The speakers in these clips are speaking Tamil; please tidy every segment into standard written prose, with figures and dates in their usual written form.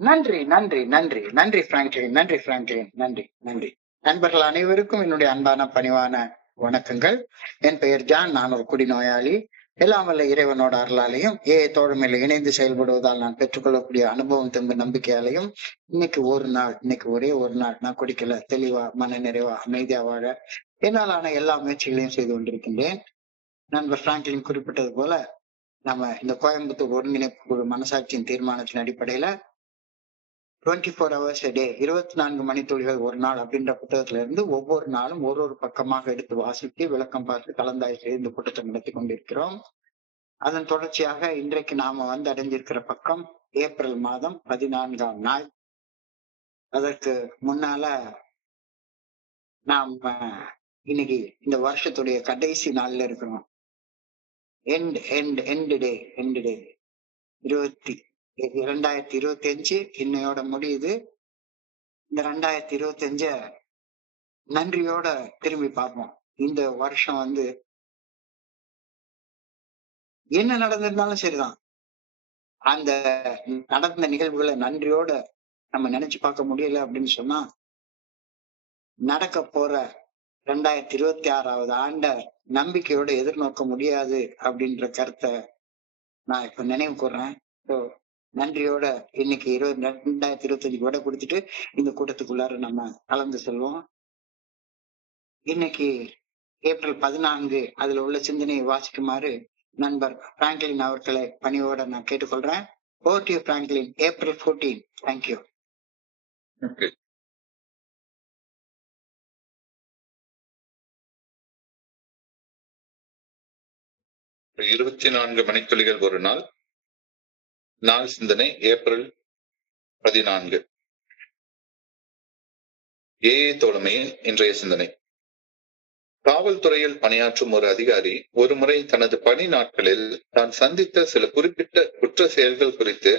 நன்றி, நன்றி, நன்றி, நன்றி பிராங்க்லின், நன்றி பிராங்க்லின், நன்றி, நன்றி. நண்பர்கள் அனைவருக்கும் என்னுடைய அன்பான பணிவான வணக்கங்கள். என் பெயர் ஜான். நான் ஒரு குடிநோயாளி. எல்லாம் வல்ல இறைவனோட அருளாலையும் தோழமையில இணைந்து செயல்படுவதால் நான் பெற்றுக்கொள்ளக்கூடிய அனுபவம் தெம்பு நம்பிக்கையாலையும் இன்னைக்கு ஒரே ஒரு நாள் நான் குடிக்கல, தெளிவா மன நிறைவா அமைதியா வாழ என்னாலான எல்லா முயற்சிகளையும் செய்து கொண்டிருக்கின்றேன். நண்பர் பிராங்க்லின் குறிப்பிட்டது போல நம்ம இந்த கோயம்புத்தூர் ஒருங்கிணைப்பு குழு மனசாட்சியின் தீர்மானத்தின் அடிப்படையில 24 hours a day, 24 மணித்துளிகள் ஒரு நாள் அப்படின்ற புத்தகத்துல இருந்து ஒவ்வொரு நாளும் ஒரு பக்கமாக எடுத்து வாசித்து விளக்கம் பார்த்து கலந்தாய்வு இந்த கூட்டத்தை நடத்தி கொண்டிருக்கிறோம். அதன் தொடர்ச்சியாக இன்றைக்கு நாம அடைஞ்சிருக்கிற பக்கம் ஏப்ரல் மாதம் 14ஆம் நாள். அதற்கு முன்னால நாம் இன்னைக்கு இந்த வருஷத்துடைய கடைசி நாள்ல இருக்கிறோம். எண்ட் டே 2025 இன்னையோட முடியுது. இந்த 2025 நன்றியோட திரும்பி பார்ப்போம். இந்த வருஷம் என்ன நடந்திருந்தாலும் சரிதான், அந்த நடந்த நிகழ்வுகளை நன்றியோட நம்ம நினைச்சு பார்க்க முடியல அப்படின்னு சொன்னா நடக்க போற 2026வது ஆண்ட நம்பிக்கையோட எதிர்நோக்க முடியாது அப்படின்ற கருத்தை நான் இப்ப நினைவு கூறேன். நன்றியோட இன்னைக்கு 2025 விட கொடுத்துட்டு இந்த கூட்டத்துக்குள்ளார நம்ம கலந்து செல்வோம். இன்னைக்கு ஏப்ரல் 14, அதுல உள்ள சிந்தனையை வாசிக்குமாறு நண்பர் பிராங்க்லின் அவர்களை பணியோட நான் கேட்டுக்கொள்றேன். Over to you, Franklin. April 14. Thank you. Okay. இருபத்தி 24 மணித்துளிகள் ஒரு நாள். நாள் சிந்தனை ஏப்ரல் 14. தோழமையின் இன்றைய சிந்தனை. காவல்துறையில் பணியாற்றும் ஒரு அதிகாரி ஒரு முறை தனது பணி நாட்களில் தான் சந்தித்த சில குறிப்பிட்ட குற்ற செயல்கள் குறித்து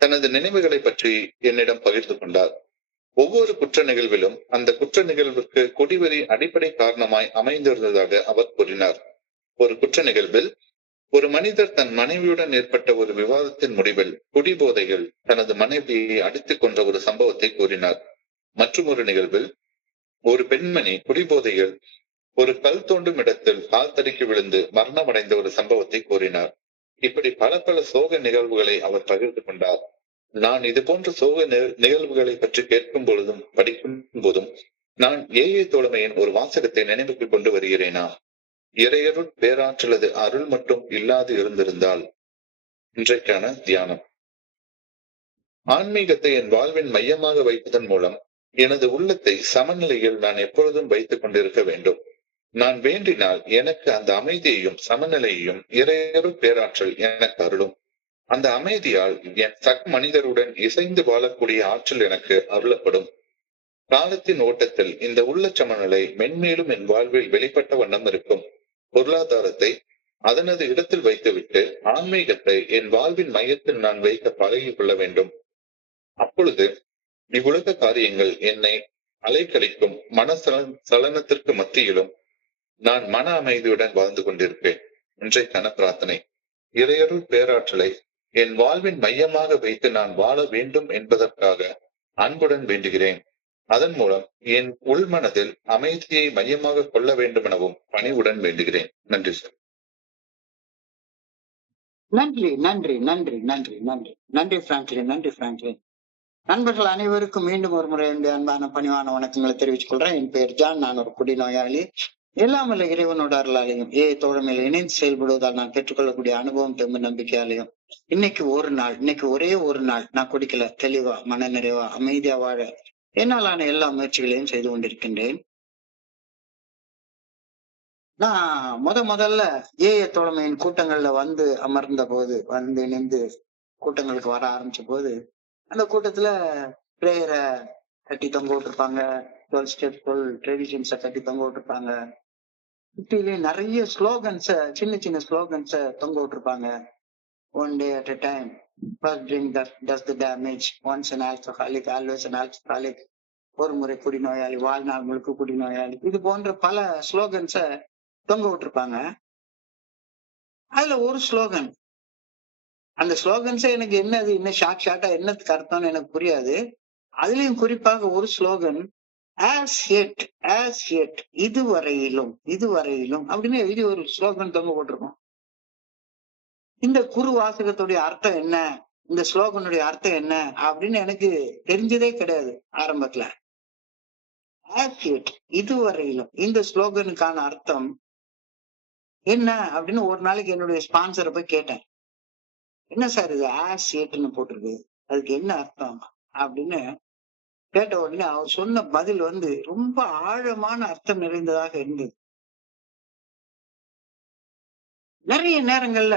தனது நினைவுகளை பற்றி என்னிடம் பகிர்ந்து கொண்டார். ஒவ்வொரு குற்ற நிகழ்விலும் அந்த குற்ற நிகழ்வுக்கு கொடிவரி அடிப்படை காரணமாய் அமைந்திருந்ததாக அவர் கூறினார். ஒரு குற்ற நிகழ்வில் ஒரு மனிதர் தன் மனைவியுடன் ஏற்பட்ட ஒரு விவாதத்தின் முடிவில் குடிபோதைகள் தனது மனைவியை அடித்துக் கொன்ற ஒரு சம்பவத்தை கூறினார். மற்றும் ஒரு நிகழ்வில் ஒரு பெண்மணி குடிபோதைகள் ஒரு கல் தோண்டும் இடத்தில் கால் தடுக்கி விழுந்து மரணமடைந்த ஒரு சம்பவத்தை கூறினார். இப்படி பல சோக நிகழ்வுகளை அவர் பகிர்ந்து கொண்டார். நான் இது போன்ற சோக நிகழ்வுகளை பற்றி கேட்கும் பொழுதும் படிக்கும் போதும் நான் தோழமையின் ஒரு வாசகத்தை நினைவுக்கு கொண்டு வருகிறேனா? இறையருள் பேராற்றலது அருள் மட்டும் இல்லாது இருந்திருந்தால். இன்றைக்கான தியானம். ஆன்மீகத்தை என் வாழ்வின் மையமாக வைப்பதன் மூலம் எனது உள்ளத்தை சமநிலையில் நான் எப்பொழுதும் வைத்துக் கொண்டிருக்க வேண்டும். நான் வேண்டினால் எனக்கு அந்த அமைதியையும் சமநிலையையும் இறையருள் பேராற்றல் எனக்கு அருளும். அந்த அமைதியால் என் சக மனிதருடன் இசைந்து வாழக்கூடிய ஆற்றல் எனக்கு அருளப்படும். காலத்தின் ஓட்டத்தில் இந்த உள்ள சமநிலை மென்மேலும் என் வாழ்வில் வெளிப்பட்ட வண்ணம் இருக்கும். பொருளாதாரத்தை அதனது இடத்தில் வைத்துவிட்டு ஆன்மீகத்தை என் வாழ்வின் மையத்தில் நான் வைக்க பழகிக் கொள்ள வேண்டும். அப்பொழுது இவ்வுலக காரியங்கள் என்னை அலைக்கழிக்கும் மன சலனத்திற்கு மத்தியிலும் நான் மன அமைதியுடன் வாழ்ந்து கொண்டிருப்பேன். இன்றைக்கான பிரார்த்தனை. இறையருள் பேராற்றலை என் வாழ்வின் மையமாக வைத்து நான் வாழ வேண்டும் என்பதற்காக அன்புடன் வேண்டுகிறேன். அதன் மூலம் என் உள்மனதில் அமைதியை மையமாக கொள்ள வேண்டும் எனவும் பணிவுடன் வேண்டுகிறேன். நன்றி சார். நன்றி, நன்றி, நன்றி, நன்றி, நன்றி, நன்றி பிராங்க்லின், நன்றி பிராங்க்லின். நண்பர்கள் அனைவருக்கும் மீண்டும் ஒரு முறை என்னுடைய அன்பான பணிவான வணக்கங்களை தெரிவித்துக் கொள்றேன். என் பெயர் ஜான். நான் ஒரு குடிநோயாளி. எல்லாம் வல்ல இறைவனோட அருளாலையும் தோழமையில் இணைந்து செயல்படுவதால் நான் பெற்றுக்கொள்ளக்கூடிய அனுபவம் தெம்பு நம்பிக்கையாலையும் இன்னைக்கு ஒரே ஒரு நாள் நான் குடிக்கல, தெளிவா மன நிறைவா அமைதியா வாழ என்னாலான எல்லா முயற்சிகளையும் செய்து கொண்டிருக்கின்றேன். நான் முதல்ல தோழமையின் கூட்டங்கள்ல அமர்ந்த போது இணைந்து கூட்டங்களுக்கு வர ஆரம்பிச்ச போது அந்த கூட்டத்துல பிரேயரை கட்டி தொங்க விட்டுருப்பாங்க, 12 ஸ்டெப் ட்ரெடிஷன்ஸை கட்டி தொங்க விட்டுருப்பாங்க. சுத்திலையும் நிறைய ஸ்லோகன்ஸ சின்ன ஸ்லோகன்ஸை தொங்க விட்டுருப்பாங்க. One day at a time. First drink that does the damage. Once an alcoholic, always an alcoholic. ஒரு முறை குடிநோயாளி, வாழ்நாள் முழுக்க குடிநோயாளி. இது போன்ற பல ஸ்லோகன்ஸை தொங்க விட்டுருப்பாங்க. அதுல ஒரு ஸ்லோகன் அந்த ஸ்லோகன்ஸே எனக்கு என்னது என்ன ஷார்ட்டா என்னத்துக்கு அர்த்தம்னு எனக்கு புரியாது. அதுலயும் குறிப்பாக ஒரு ஸ்லோகன் as yet இதுவரையிலும் அப்படின்னு எழுதி ஒரு ஸ்லோகன் தொங்க போட்டிருக்கோம். இந்த குரு வாசகத்துடைய அர்த்தம் என்ன, இந்த ஸ்லோகனுடைய அர்த்தம் என்ன அப்படின்னு எனக்கு தெரிஞ்சதே கிடையாது ஆரம்பத்துல. as yet இதுவரையிலும் இந்த ஸ்லோகனுக்கான அர்த்தம் என்ன அப்படின்னு ஒரு நாளைக்கு என்னுடைய ஸ்பான்சரை போய் கேட்டேன். என்ன சார் இது as yetன்னு போட்டிருக்கு, அதுக்கு என்ன அர்த்தம் அப்படின்னு கேட்ட உடனே அவர் சொன்ன பதில் ரொம்ப ஆழமான அர்த்தம் நிறைந்ததாக இருந்தது. நிறைய நேரங்கள்ல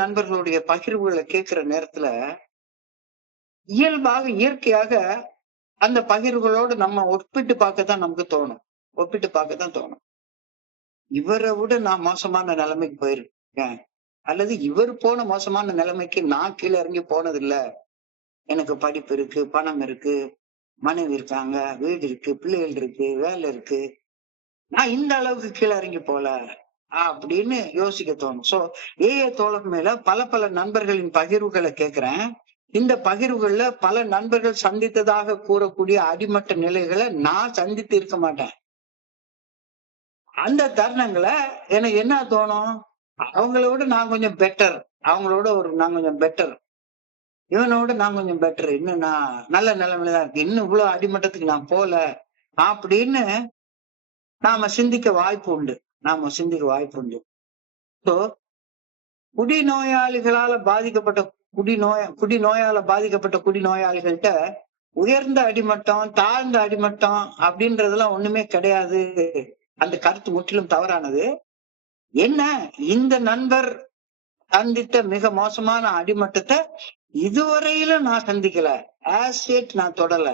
நண்பர்களுடைய பகிர்வுகளை கேட்கிற நேரத்துல இயல்பாக இயற்கையாக அந்த பகிர்வுகளோடு நம்ம ஒப்பிட்டு பார்க்கத்தான் நமக்கு தோணும். இவரை விட நான் மோசமான நிலைமைக்கு போயிருக்கேன், அல்லது இவர் போன மோசமான நிலைமைக்கு நான் கீழே இறங்கி போனதில்ல. எனக்கு படிப்பு இருக்கு, பணம் இருக்கு, மனைவி இருக்காங்க, வீடு இருக்கு, பிள்ளைகள் இருக்கு, வேலை இருக்கு, நான் இந்த அளவுக்கு கீழே இறங்கி போல அப்படின்னு யோசிக்க தோணும். சோ தோழர் மேல பல நண்பர்களின் பகிர்வுகளை கேட்கிறேன். இந்த பகிர்வுகள்ல பல நண்பர்கள் சந்தித்ததாக கூறக்கூடிய அடிமட்ட நிலைகளை நான் சந்தித்து இருக்க மாட்டேன். அந்த தருணங்களை எனக்கு என்ன தோணும், அவங்களோட நான் கொஞ்சம் பெட்டர், இவனோட நான் கொஞ்சம் பெட்டர், இன்னும் நான் நல்ல நிலைமையில தான் இருக்கு, இன்னும் இவ்வளவு அடிமட்டத்துக்கு நான் போல அப்படின்னு நாம சிந்திக்க வாய்ப்பு உண்டு. சோ குடிநோயாளிகளால பாதிக்கப்பட்ட குடிநோயாளிகள்கிட்ட உயர்ந்த அடிமட்டம், தாழ்ந்த அடிமட்டம் அப்படின்றதெல்லாம் ஒண்ணுமே கிடையாது. அந்த கருத்து முற்றிலும் தவறானது. என்ன, இந்த நண்பர் சந்தித்த மிக மோசமான அடிமட்டத்தை இதுவரையிலும் நான் சந்திக்கல, நான் தொடல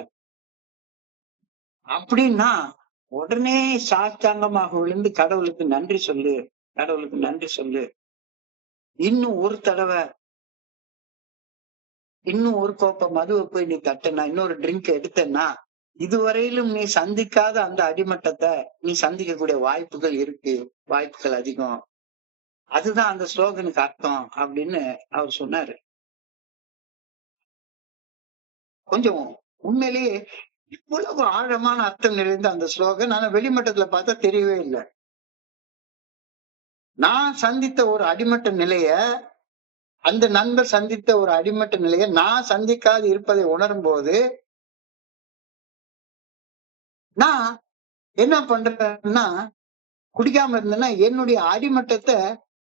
அப்படின்னா உடனே சாஷ்டாங்கமாக விழுந்து கடவுளுக்கு நன்றி சொல்லு. இன்னும் ஒரு தடவை, இன்னும் ஒரு கோப்பை மதுவை போய் நீ தட்டனா, இன்னொரு ட்ரிங்க் எடுத்தனா, இதுவரையிலும் நீ சந்திக்காத அந்த அடிமட்டத்தை நீ சந்திக்கக்கூடிய வாய்ப்புகள் அதிகம். அதுதான் அந்த ஸ்லோகனுக்கு அர்த்தம் அப்படின்னு அவர் சொன்னாரு. கொஞ்சம் உண்மையிலேயே இவ்வளவு ஆழமான அர்த்தம் நிறைந்த அந்த ஸ்லோகன் ஆனா வெளிமட்டத்துல பார்த்தா தெரியவே இல்லை. நான் சந்தித்த ஒரு அடிமட்ட நிலைய, அந்த நண்பர் சந்தித்த ஒரு அடிமட்ட நிலைய நான் சந்திக்காது இருப்பதை உணரும் போது நான் என்ன பண்றேன்னா, குடிக்காம இருந்தேன்னா என்னுடைய அடிமட்டத்தை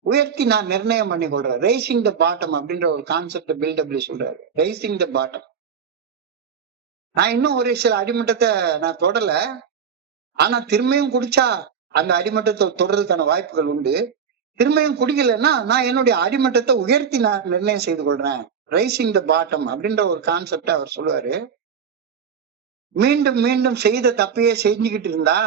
உயர்த்தி நான் நிர்ணயம் பண்ணி கொள்றேன். ரைசிங் த பாட்டம் அப்படின்ற ஒரு கான்செப்ட் பில்டபிள்யூ சொல்றாரு. Rising the bottom. நான் இன்னும் ஒரு சில அடிமட்டத்தை நான் தொடல, ஆனா திரும்பியும் குடிச்சா அந்த அடிமட்டத்தை தொடறதுக்கான வாய்ப்புகள் உண்டு. திரும்பியும் குடிக்கலன்னா நான் என்னுடைய அடிமட்டத்தை உயர்த்தி நான் நிர்ணயம் செய்து கொள்றேன். ரைசிங் த பாட்டம் அப்படின்ற ஒரு கான்செப்ட் அவர் சொல்லுவாரு. மீண்டும் மீண்டும் செய்த தப்பையே செஞ்சுக்கிட்டு இருந்தா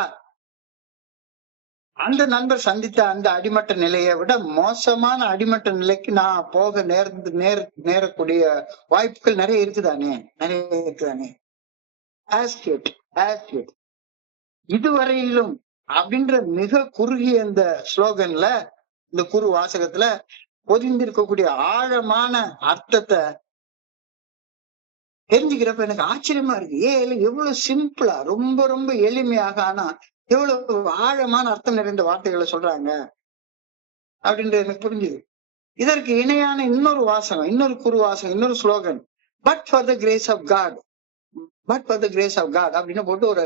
அந்த நண்பர் சந்தித்த அந்த அடிமட்ட நிலையை விட மோசமான அடிமட்ட நிலைக்கு நான் போக நேரக்கூடிய வாய்ப்புகள் நிறைய இருக்குதானே. இதுவரையிலும் அப்படின்ற மிக குறுகிய இந்த ஸ்லோகன்ல, இந்த குரு வாசகத்துல பொதிந்திருக்கக்கூடிய ஆழமான அர்த்தத்தை தெரிஞ்சுக்கிறப்ப எனக்கு ஆச்சரியமா இருக்கு. எவ்வளவு சிம்பிளா, ரொம்ப ரொம்ப எளிமையாக, ஆனா எவ்வளவு ஆழமான அர்த்தம் நிறைந்த வார்த்தைகளை சொல்றாங்க அப்படின்றது எனக்கு புரிஞ்சுது. இதற்கு இணையான இன்னொரு வாசகம், இன்னொரு குரு வாசகம், இன்னொரு slogan, but for the grace of God அப்படின்னு போட்டு ஒரு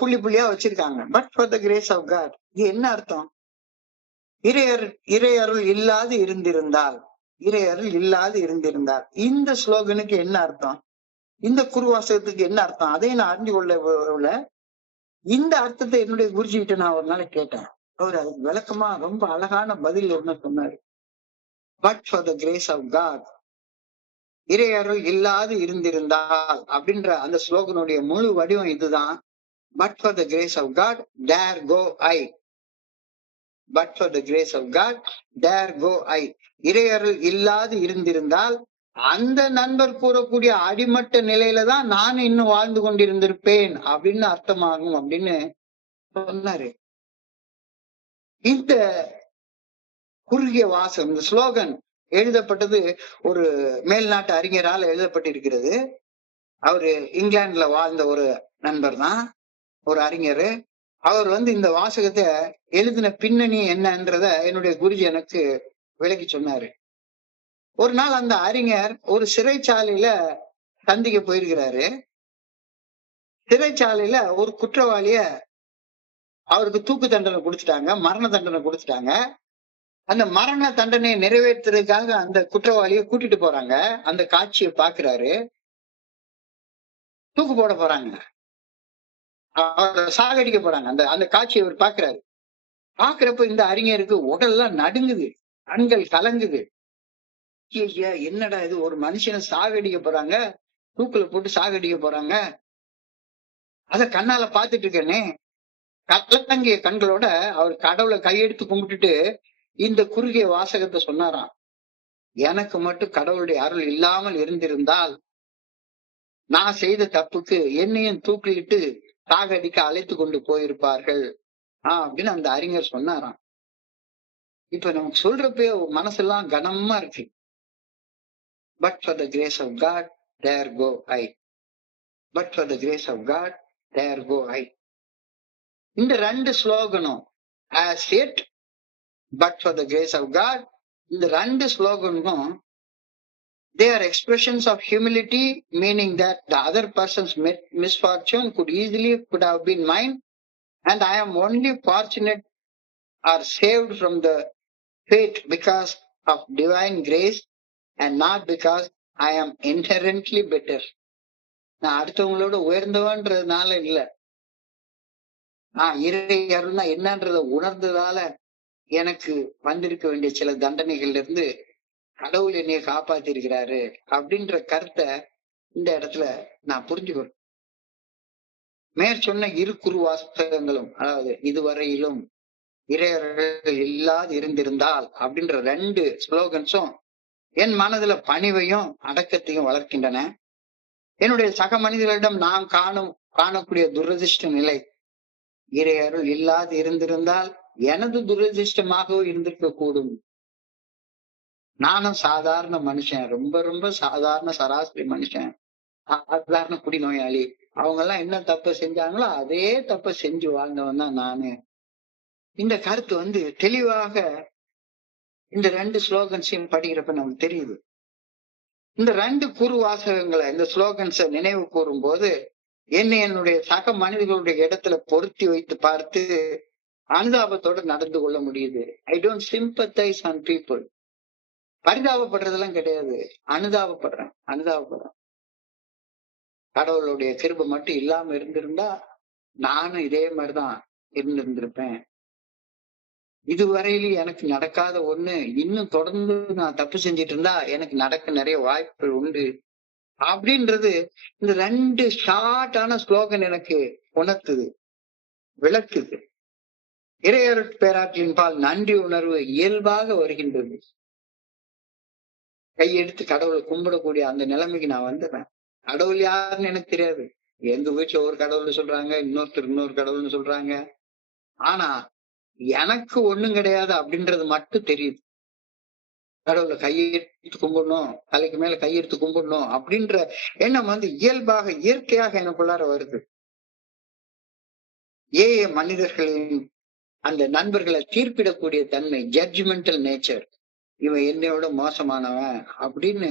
புள்ளியா வச்சிருக்காங்க. But for the grace of God, இது என்ன அர்த்தம்? இறையருள் இல்லாது இருந்திருந்தால் இந்த ஸ்லோகனுக்கு என்ன அர்த்தம், இந்த குருவாசகத்துக்கு என்ன அர்த்தம், அதை நான் அறிஞ்சு கொள்ள இந்த அர்த்தத்தை என்னுடைய குருஜி கிட்ட நான் ஒரு நாள் கேட்டேன். அவர் அதுக்கு விளக்கமா ரொம்ப அழகான பதில் ஒண்ணு சொன்னாரு. But for the grace of God, இறையருள் இல்லாது இருந்திருந்தால் அப்படின்ற அந்த ஸ்லோகனுடைய முழு வடிவம் இதுதான். But for the grace of God there go I. But for the grace of God there go I. இறையருள் இல்லாது இருந்திருந்தால் அந்த நண்பர் கூறக்கூடிய அடிமட்ட நிலையில தான் நான் இன்னும் வாழ்ந்து கொண்டிருந்திருப்பேன் அப்படின்னு அர்த்தமாகும் அப்படின்னு சொன்னாரு. இந்த குறுகிய வாசகம், இந்த ஸ்லோகன் எழுதப்பட்டது ஒரு மேல்நாட்டு அறிஞரால் எழுதப்பட்டிருக்கிறது. அவரு இங்கிலாந்துல வாழ்ந்த ஒரு நண்பர் தான், ஒரு அறிஞர். அவர் இந்த வாசகத்தை எழுதின பின்னணி என்னன்றத என்னுடைய குருஜி எனக்கு விளக்கி சொன்னாரு. ஒரு நாள் அந்த அறிஞர் ஒரு சிறைச்சாலையில சந்திக்க போயிருக்கிறாரு. சிறைச்சாலையில ஒரு குற்றவாளிய அவருக்கு தூக்கு தண்டனை கொடுத்துட்டாங்க, மரண தண்டனை கொடுத்துட்டாங்க. அந்த மரண தண்டனையை நிறைவேற்றுறதுக்காக அந்த குற்றவாளியை கூட்டிட்டு போறாங்க. அந்த காட்சியை பாக்குறாரு. தூக்கு போட போறாங்க, அவரை சாகடிக்க போறாங்க. அந்த அந்த காட்சியை அவர் பாக்குறாரு. பாக்குறப்ப இந்த அறிஞருக்கு உடல்லாம் நடுங்குது, கண்கள் கலங்குது. ஐயா, என்னடா இது, ஒரு மனுஷனை சாகடிக்க போறாங்க, தூக்குல போட்டு சாகடிக்க போறாங்க, அத கண்ணால பாத்துட்டு இருக்கேனே. கலங்கிய கண்களோட அவர் கடவுளை கையெடுத்து கும்பிட்டுட்டு இந்த குறுகிய வாசகத்தை சொன்னாராம். எனக்கு மட்டும் கடவுளுடைய அருள் இல்லாமல் இருந்திருந்தால் நான் செய்த தப்புக்கு என்னையும் தூக்கிலிட்டு சாகடிக்க அழைத்து கொண்டு போயிருப்பார்கள் அப்படின்னு அந்த அறிஞர் சொன்னாராம். இப்ப நமக்கு சொல்றப்பே மனசெல்லாம் கனமா இருக்கு. But for the grace of God there go I. But for the grace of God there go I. இந்த ரெண்டு ஸ்லோகனும் as yet, but for the grace of God, இந்த ரெண்டு ஸ்லோகனும் they are expressions of humility, meaning that the other person's misfortune could have been mine, and I am only fortunate or saved from the fate because of divine grace and not because I am inherently better. நான் அடுத்தவங்களோட உயர்ந்தவன்றதுனால இல்ல, இறை அருள்னா என்னன்றத உணர்ந்ததால எனக்கு வந்திருக்க வேண்டிய சில தண்டனைகள்ல இருந்து கடவுள் என்னைய காப்பாத்தி இருக்கிறாரு அப்படின்ற கருத்தை இந்த இடத்துல நான் புரிஞ்சுக்கணும். மேற்சொன்ன இரு குறு வாசகங்களும், அதாவது இதுவரையிலும் இறையர்கள் இல்லாது இருந்திருந்தால் அப்படின்ற ரெண்டு ஸ்லோகன்ஸும் என் மனதுல பணிவையும் அடக்கத்தையும் வளர்க்கின்றன. என்னுடைய சக மனிதர்களிடம் நான் காணக்கூடிய துரதிர்ஷ்ட நிலை இறையருள் இல்லாது இருந்திருந்தால் எனது துரதிர்ஷ்டமாக இருந்திருக்க கூடும். நானும் சாதாரண மனுஷன், ரொம்ப ரொம்ப சாதாரண சராசரி மனுஷன், சாதாரண குடிநோயாளி. அவங்க எல்லாம் என்ன தப்ப செஞ்சாங்களோ அதே தப்ப செஞ்சு வாழ்ந்தவன் தான் நானு. இந்த கருத்து தெளிவாக இந்த ரெண்டு ஸ்லோகன்ஸையும் படிக்கிறப்ப நமக்கு தெரியுது. இந்த ரெண்டு குறு வாசகங்களை, இந்த ஸ்லோகன்ஸை நினைவு கூறும் போது என்னுடைய சக மனிதர்களுடைய இடத்துல பொருத்தி வைத்து பார்த்து அனுதாபத்தோட நடந்து கொள்ள முடியுது. I don't sympathise on people. பரிதாபப்படுறதெல்லாம் கிடையாது, அனுதாபப்படுறேன். கடவுளுடைய கிருபை மட்டும் இல்லாம இருந்திருந்தா நானும் இதே மாதிரிதான் இருந்திருப்பேன். இதுவரையிலும் எனக்கு நடக்காத ஒண்ணு இன்னும் தொடர்ந்து நான் தப்பு செஞ்சிட்டு இருந்தா எனக்கு நடக்க நிறைய வாய்ப்புகள் உண்டு அப்படின்றது இந்த ரெண்டு ஷார்ட்டான ஸ்லோகன் எனக்கு உணர்த்துது, விளக்குது. இறையருட் பேராற்றின் பால் நன்றி உணர்வு இயல்பாக வருகின்றது. கையெடுத்து கடவுளை கும்பிடக்கூடிய அந்த நிலைமைக்கு நான் வந்துடுறேன். கடவுள் யாருன்னு எனக்கு தெரியாது. எங்க வீட்டுல ஒரு கடவுள்னு சொல்றாங்க, இன்னொரு கடவுள்னு சொல்றாங்க. ஆனா எனக்கு ஒண்ணும் கிடையாது அப்படின்றது மட்டும் தெரியுது. கடவுளை கையெடுத்து கும்பிடணும், தலைக்கு மேல கையெடுத்து கும்பிடணும் அப்படின்ற எண்ணம் இயல்பாக இயற்கையாக எனக்குள்ளார வருது. மனிதர்களின் அந்த நண்பர்களை தீர்ப்பிடக்கூடிய தன்மை, ஜட்ஜ்மெண்டல் நேச்சர், இவன் என்னையோட மோசமானவன் அப்படின்னு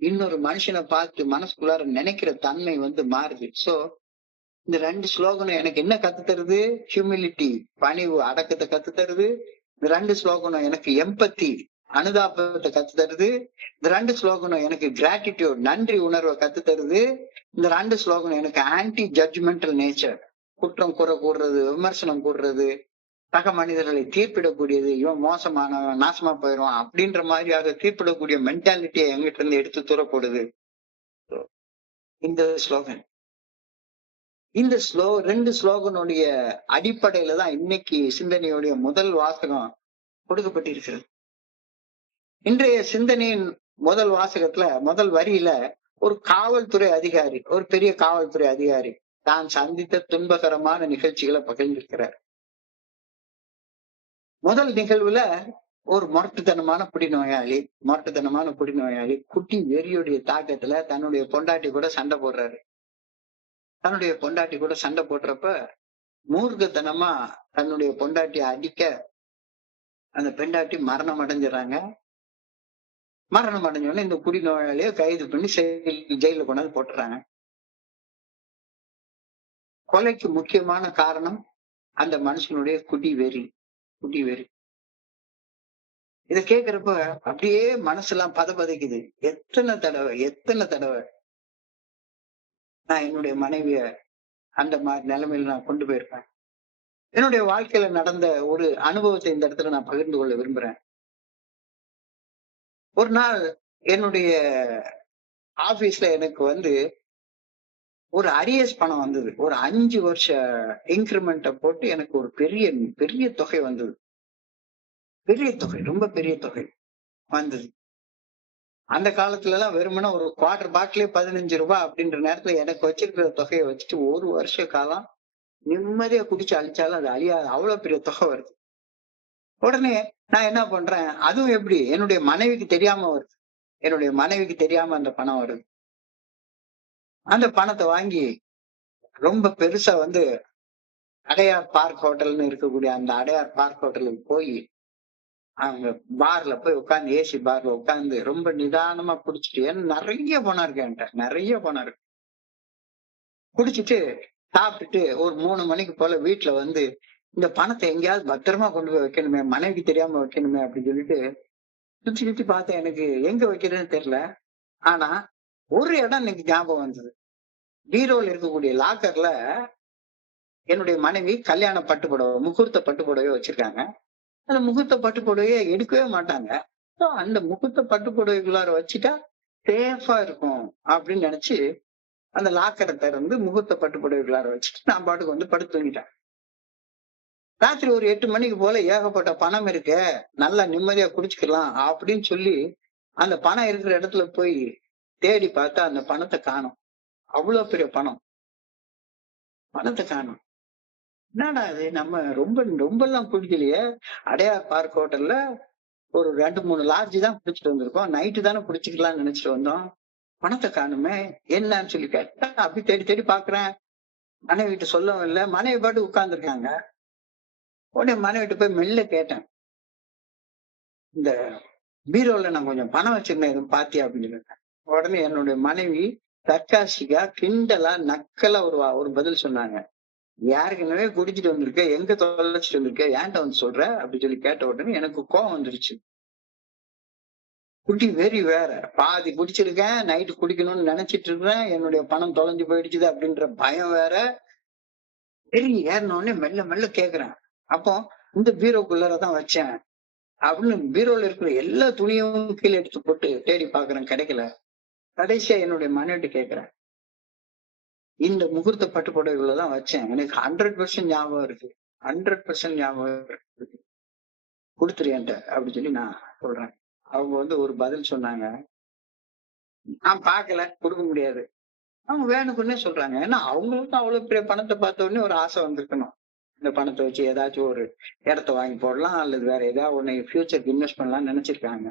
இன்னொரு மனுஷனை பார்த்து மனசுக்குள்ளார நினைக்கிற தன்மை மாறுது. சோ இந்த ரெண்டு ஸ்லோகனும் எனக்கு என்ன கத்து தருது? ஹியூமிலிட்டி, பணிவு, அடக்கத்தை கத்து தருது. இந்த ரெண்டு ஸ்லோகனும் எனக்கு எம்பத்தி, அனுதாபத்தை கத்து தருது. இந்த ரெண்டு ஸ்லோகனும் எனக்கு கிராட்டிடியூட், நன்றி உணர்வை கத்து தருது. இந்த ரெண்டு ஸ்லோகனும் எனக்கு ஆன்டி ஜட்ஜ்மெண்டல் நேச்சர், குற்றம் கூற கூடுறது, விமர்சனம் கூடுறது, சக மனிதர்களை தீர்ப்பிடக்கூடியது, இவன் மோசமானவன், நாசமா போயிடுவான் அப்படின்ற மாதிரியாக தீர்ப்பிடக்கூடிய மென்டாலிட்டியை எங்கிட்ட இருந்து எடுத்து தூரப்படுது இந்த ஸ்லோகன். இந்த ரெண்டு ஸ்லோகனுடைய அடிப்படையில தான் இன்னைக்கு சிந்தனையுடைய முதல் வாசகம் கொடுக்கப்பட்டிருக்கிறது. இன்றைய சிந்தனையின் முதல் வாசகத்துல, முதல் வரியில ஒரு காவல்துறை அதிகாரி, ஒரு பெரிய காவல்துறை அதிகாரி தான் சந்தித்த துன்பகரமான நிகழ்ச்சிகளை பகிர்ந்திருக்கிறார். முதல் நிகழ்வுல ஒரு முரட்டுத்தனமான குடிநோயாளி குட்டி வெறியுடைய தாக்கத்துல தன்னுடைய பொண்டாட்டி கூட சண்டை போடுறப்ப மூர்க்கத்தனமா தன்னுடைய பொண்டாட்டியை அடிக்க அந்த பெண்டாட்டி மரணம் அடைஞ்சிடறாங்க. மரணம் அடைஞ்ச உடனே இந்த குடிநோயாளியை கைது பண்ணி ஜெயில கொண்டாந்து போட்டுறாங்க. கொலைக்கு முக்கியமான காரணம் அந்த மனுஷனுடைய குடி வெறி. இத கேக்குறப்ப அப்படியே மனசெல்லாம் பதைக்குது. எத்தனை தடவை நான் என்னுடைய மனைவிய அந்த மாதிரி நிலைமையில நான் கொண்டு போயிருப்பேன். என்னுடைய வாழ்க்கையில நடந்த ஒரு அனுபவத்தை இந்த இடத்துல நான் பகிர்ந்து கொள்ள விரும்புறேன். ஒரு நாள் என்னுடைய ஆபீஸ்ல எனக்கு ஒரு அரியர்ஸ் பணம் வந்தது. ஒரு 5 வருஷ இன்கிரிமெண்ட போட்டு எனக்கு ஒரு பெரிய பெரிய தொகை வந்தது. பெரிய தொகை, ரொம்ப பெரிய தொகை வந்தது. அந்த காலத்துல எல்லாம் வெறுமனே ஒரு குவார்டர் பாட்டிலே 15 ரூபாய் அப்படின்ற நேரத்துல எனக்கு வச்சிருக்கிற தொகையை வச்சுட்டு ஒரு வருஷ காலம் நிம்மதியா குடிச்சு அழிச்சாலும் அது அழியாது. அவ்வளவு பெரிய தொகை வருது. உடனே நான் என்ன பண்றேன், அதுவும் எப்படி என்னுடைய மனைவிக்கு தெரியாம வருது. என்னுடைய மனைவிக்கு தெரியாம அந்த பணம் வருது. அந்த பணத்தை வாங்கி ரொம்ப பெருசா அடையார் பார்க் ஹோட்டல்னு இருக்கக்கூடிய அந்த அடையார் பார்க் ஹோட்டலுக்கு போய் அங்க பார்ல போய் உட்காந்து ஏசி பார்ல உட்காந்து ரொம்ப நிதானமா குடிச்சிட்டு, ஏன்னா நிறைய பணம் இருக்கு என்கிட்ட, நிறைய பணம் இருக்கு. குடிச்சிட்டு சாப்பிட்டுட்டு ஒரு 3 மணிக்கு போல வீட்டுல இந்த பணத்தை எங்கேயாவது பத்திரமா கொண்டு போய் வைக்கணுமே, மனைவிக்கு தெரியாம வைக்கணுமே அப்படின்னு சொல்லிட்டு சுத்தி சுத்தி பார்த்தேன். எனக்கு எங்க வைக்கிறதுன்னு தெரியல. ஆனா ஒரு இடம் எனக்கு ஞாபகம் வந்தது. பீரோல இருக்கக்கூடிய லாக்கர்ல என்னுடைய மனைவி கல்யாண பட்டுப்புடவை, முகூர்த்த பட்டுப்புடவையோ வச்சிருக்காங்க. அந்த முகூர்த்த பட்டுப்புடவையை எடுக்கவே மாட்டாங்க. அந்த முகூர்த்த பட்டுப்புடவைக்குள்ளார வச்சுட்டா சேஃபா இருக்கும் அப்படின்னு நினைச்சு அந்த லாக்கரை திறந்து முகூர்த்த பட்டுப்புடவைக்குள்ளார வச்சுட்டு நான் பாட்டுக்கு படுத்து தூங்கிட்டேன். ராத்திரி ஒரு 8 மணிக்கு போல ஏகப்பட்ட பணம் இருக்கு, நல்லா நிம்மதியா குடிச்சுக்கலாம் அப்படின்னு சொல்லி அந்த பணம் இருக்கிற இடத்துல போய் தேடி பார்த்தா அந்த பணத்தை காணோம். அவ்வளவு பெரிய பணத்தை காணோம். என்னடா இது, நம்ம ரொம்ப எல்லாம் குடிக்கலையே. அடையார் பார்க் ஹோட்டல்ல ஒரு 2-3 லார்ஜ் தான் குடிச்சிட்டு வந்திருக்கோம். நைட்டு தானே குடிச்சுக்கலாம்னு நினைச்சிட்டு வந்தோம். பணத்தை காணுமே, என்னன்னு சொல்லி கேட்டா அப்படி தேடி தேடி பாக்குறேன். மனைவி கிட்ட சொல்லவும் இல்லை. மனைவி பாட்டு உட்கார்ந்து இருக்காங்க. உடனே மனைவிட்டு போய் மெல்ல கேட்டேன், இந்த பீரோல நான் கொஞ்சம் பணம் வச்சிருந்தேன், எதுவும் பாத்தியா அப்படின்னு கேட்டேன். உடனே என்னுடைய மனைவி சர்க்காஸ்டிக்கா கிண்டலா நக்கலா ஒரு பதில் சொன்னாங்க. யாருக்குன்னவே குடிச்சிட்டு வந்திருக்க, எங்க தொலைச்சிட்டு வந்திருக்க, ஏன்ட்ட சொல்ற அப்படின்னு சொல்லி கேட்ட உடனே எனக்கு கோவம் வந்துருச்சு. குடி வெறி வேற, பாதி குடிச்சிருக்கேன், நைட்டு குடிக்கணும்னு நினைச்சிட்டு இருக்கிறேன், என்னுடைய பணம் தொலைஞ்சு போயிடுச்சுது அப்படின்ற பயம் வேற. வெறி ஏறின உடனே மெல்ல மெல்ல கேக்குறேன், அப்போ இந்த பீரோக்குள்ளதான் வச்சேன் அப்படின்னு பீரோல இருக்கிற எல்லா துணியும் கீழே எடுத்து போட்டு தேடி பாக்குறேன், கிடைக்கல. கடைசியா என்னுடைய மனைவிட்டு கேக்குறேன், இந்த முகூர்த்த பட்டுப்புடவைக்குள்ளதான் வச்சேன், எனக்கு 100% ஞாபகம் இருக்கு, 100% ஞாபகம் இருக்கு, கொடுத்துருேன்ட்ட அப்படின்னு சொல்லி நான் சொல்றேன். அவங்க ஒரு பதில் சொன்னாங்க, நான் பார்க்கல, கொடுக்க முடியாது. அவங்க வேணுக்குன்னே சொல்றாங்க. ஏன்னா அவங்களுக்கும் அவ்வளவு பெரிய பணத்தை பார்த்த உடனே ஒரு ஆசை வந்திருக்கணும். இந்த பணத்தை வச்சு ஏதாச்சும் ஒரு இடத்த வாங்கி போடலாம் அல்லது வேற ஏதாவது ஒண்ணு ஃபியூச்சருக்கு இன்வெஸ்ட் பண்ணலாம்னு நினைச்சிருக்காங்க.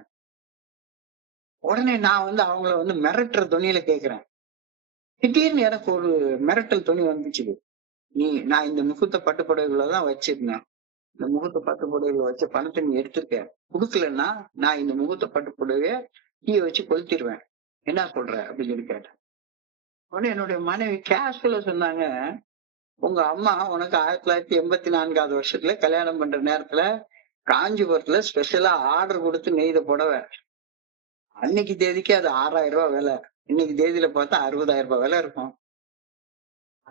உடனே நான் அவங்கள மிரட்டுற துணியில கேக்குறேன். திடீர்னு எனக்கு ஒரு மிரட்டல் துணி வந்துச்சு. நான் இந்த முகூர்த்த பட்டுப்புடவைகளதான் வச்சிருந்தேன், இந்த முகூர்த்த பட்டுப்புடவைகளை வச்ச பணத்தை நீ எடுத்திருக்க, கொடுக்கலன்னா நான் இந்த முகூர்த்த பட்டுப்புடவைய தீய வச்சு கொளுத்திடுவேன், என்ன சொல்ற அப்படின்னு சொல்லி கேட்டேன். உடனே என்னுடைய மனைவி கேஷுவலா சொன்னாங்க, உங்க அம்மா உனக்கு 1984வது வருஷத்துல கல்யாணம் பண்ற நேரத்துல காஞ்சிபுரத்துல ஸ்பெஷலா ஆர்டர் கொடுத்து நெய்த புடவை, அன்னைக்கு தேதிக்கு அது 6000 ரூபாய் விலை, இன்னைக்கு தேதியில பார்த்தா 60,000 ரூபாய் விலை இருக்கும்.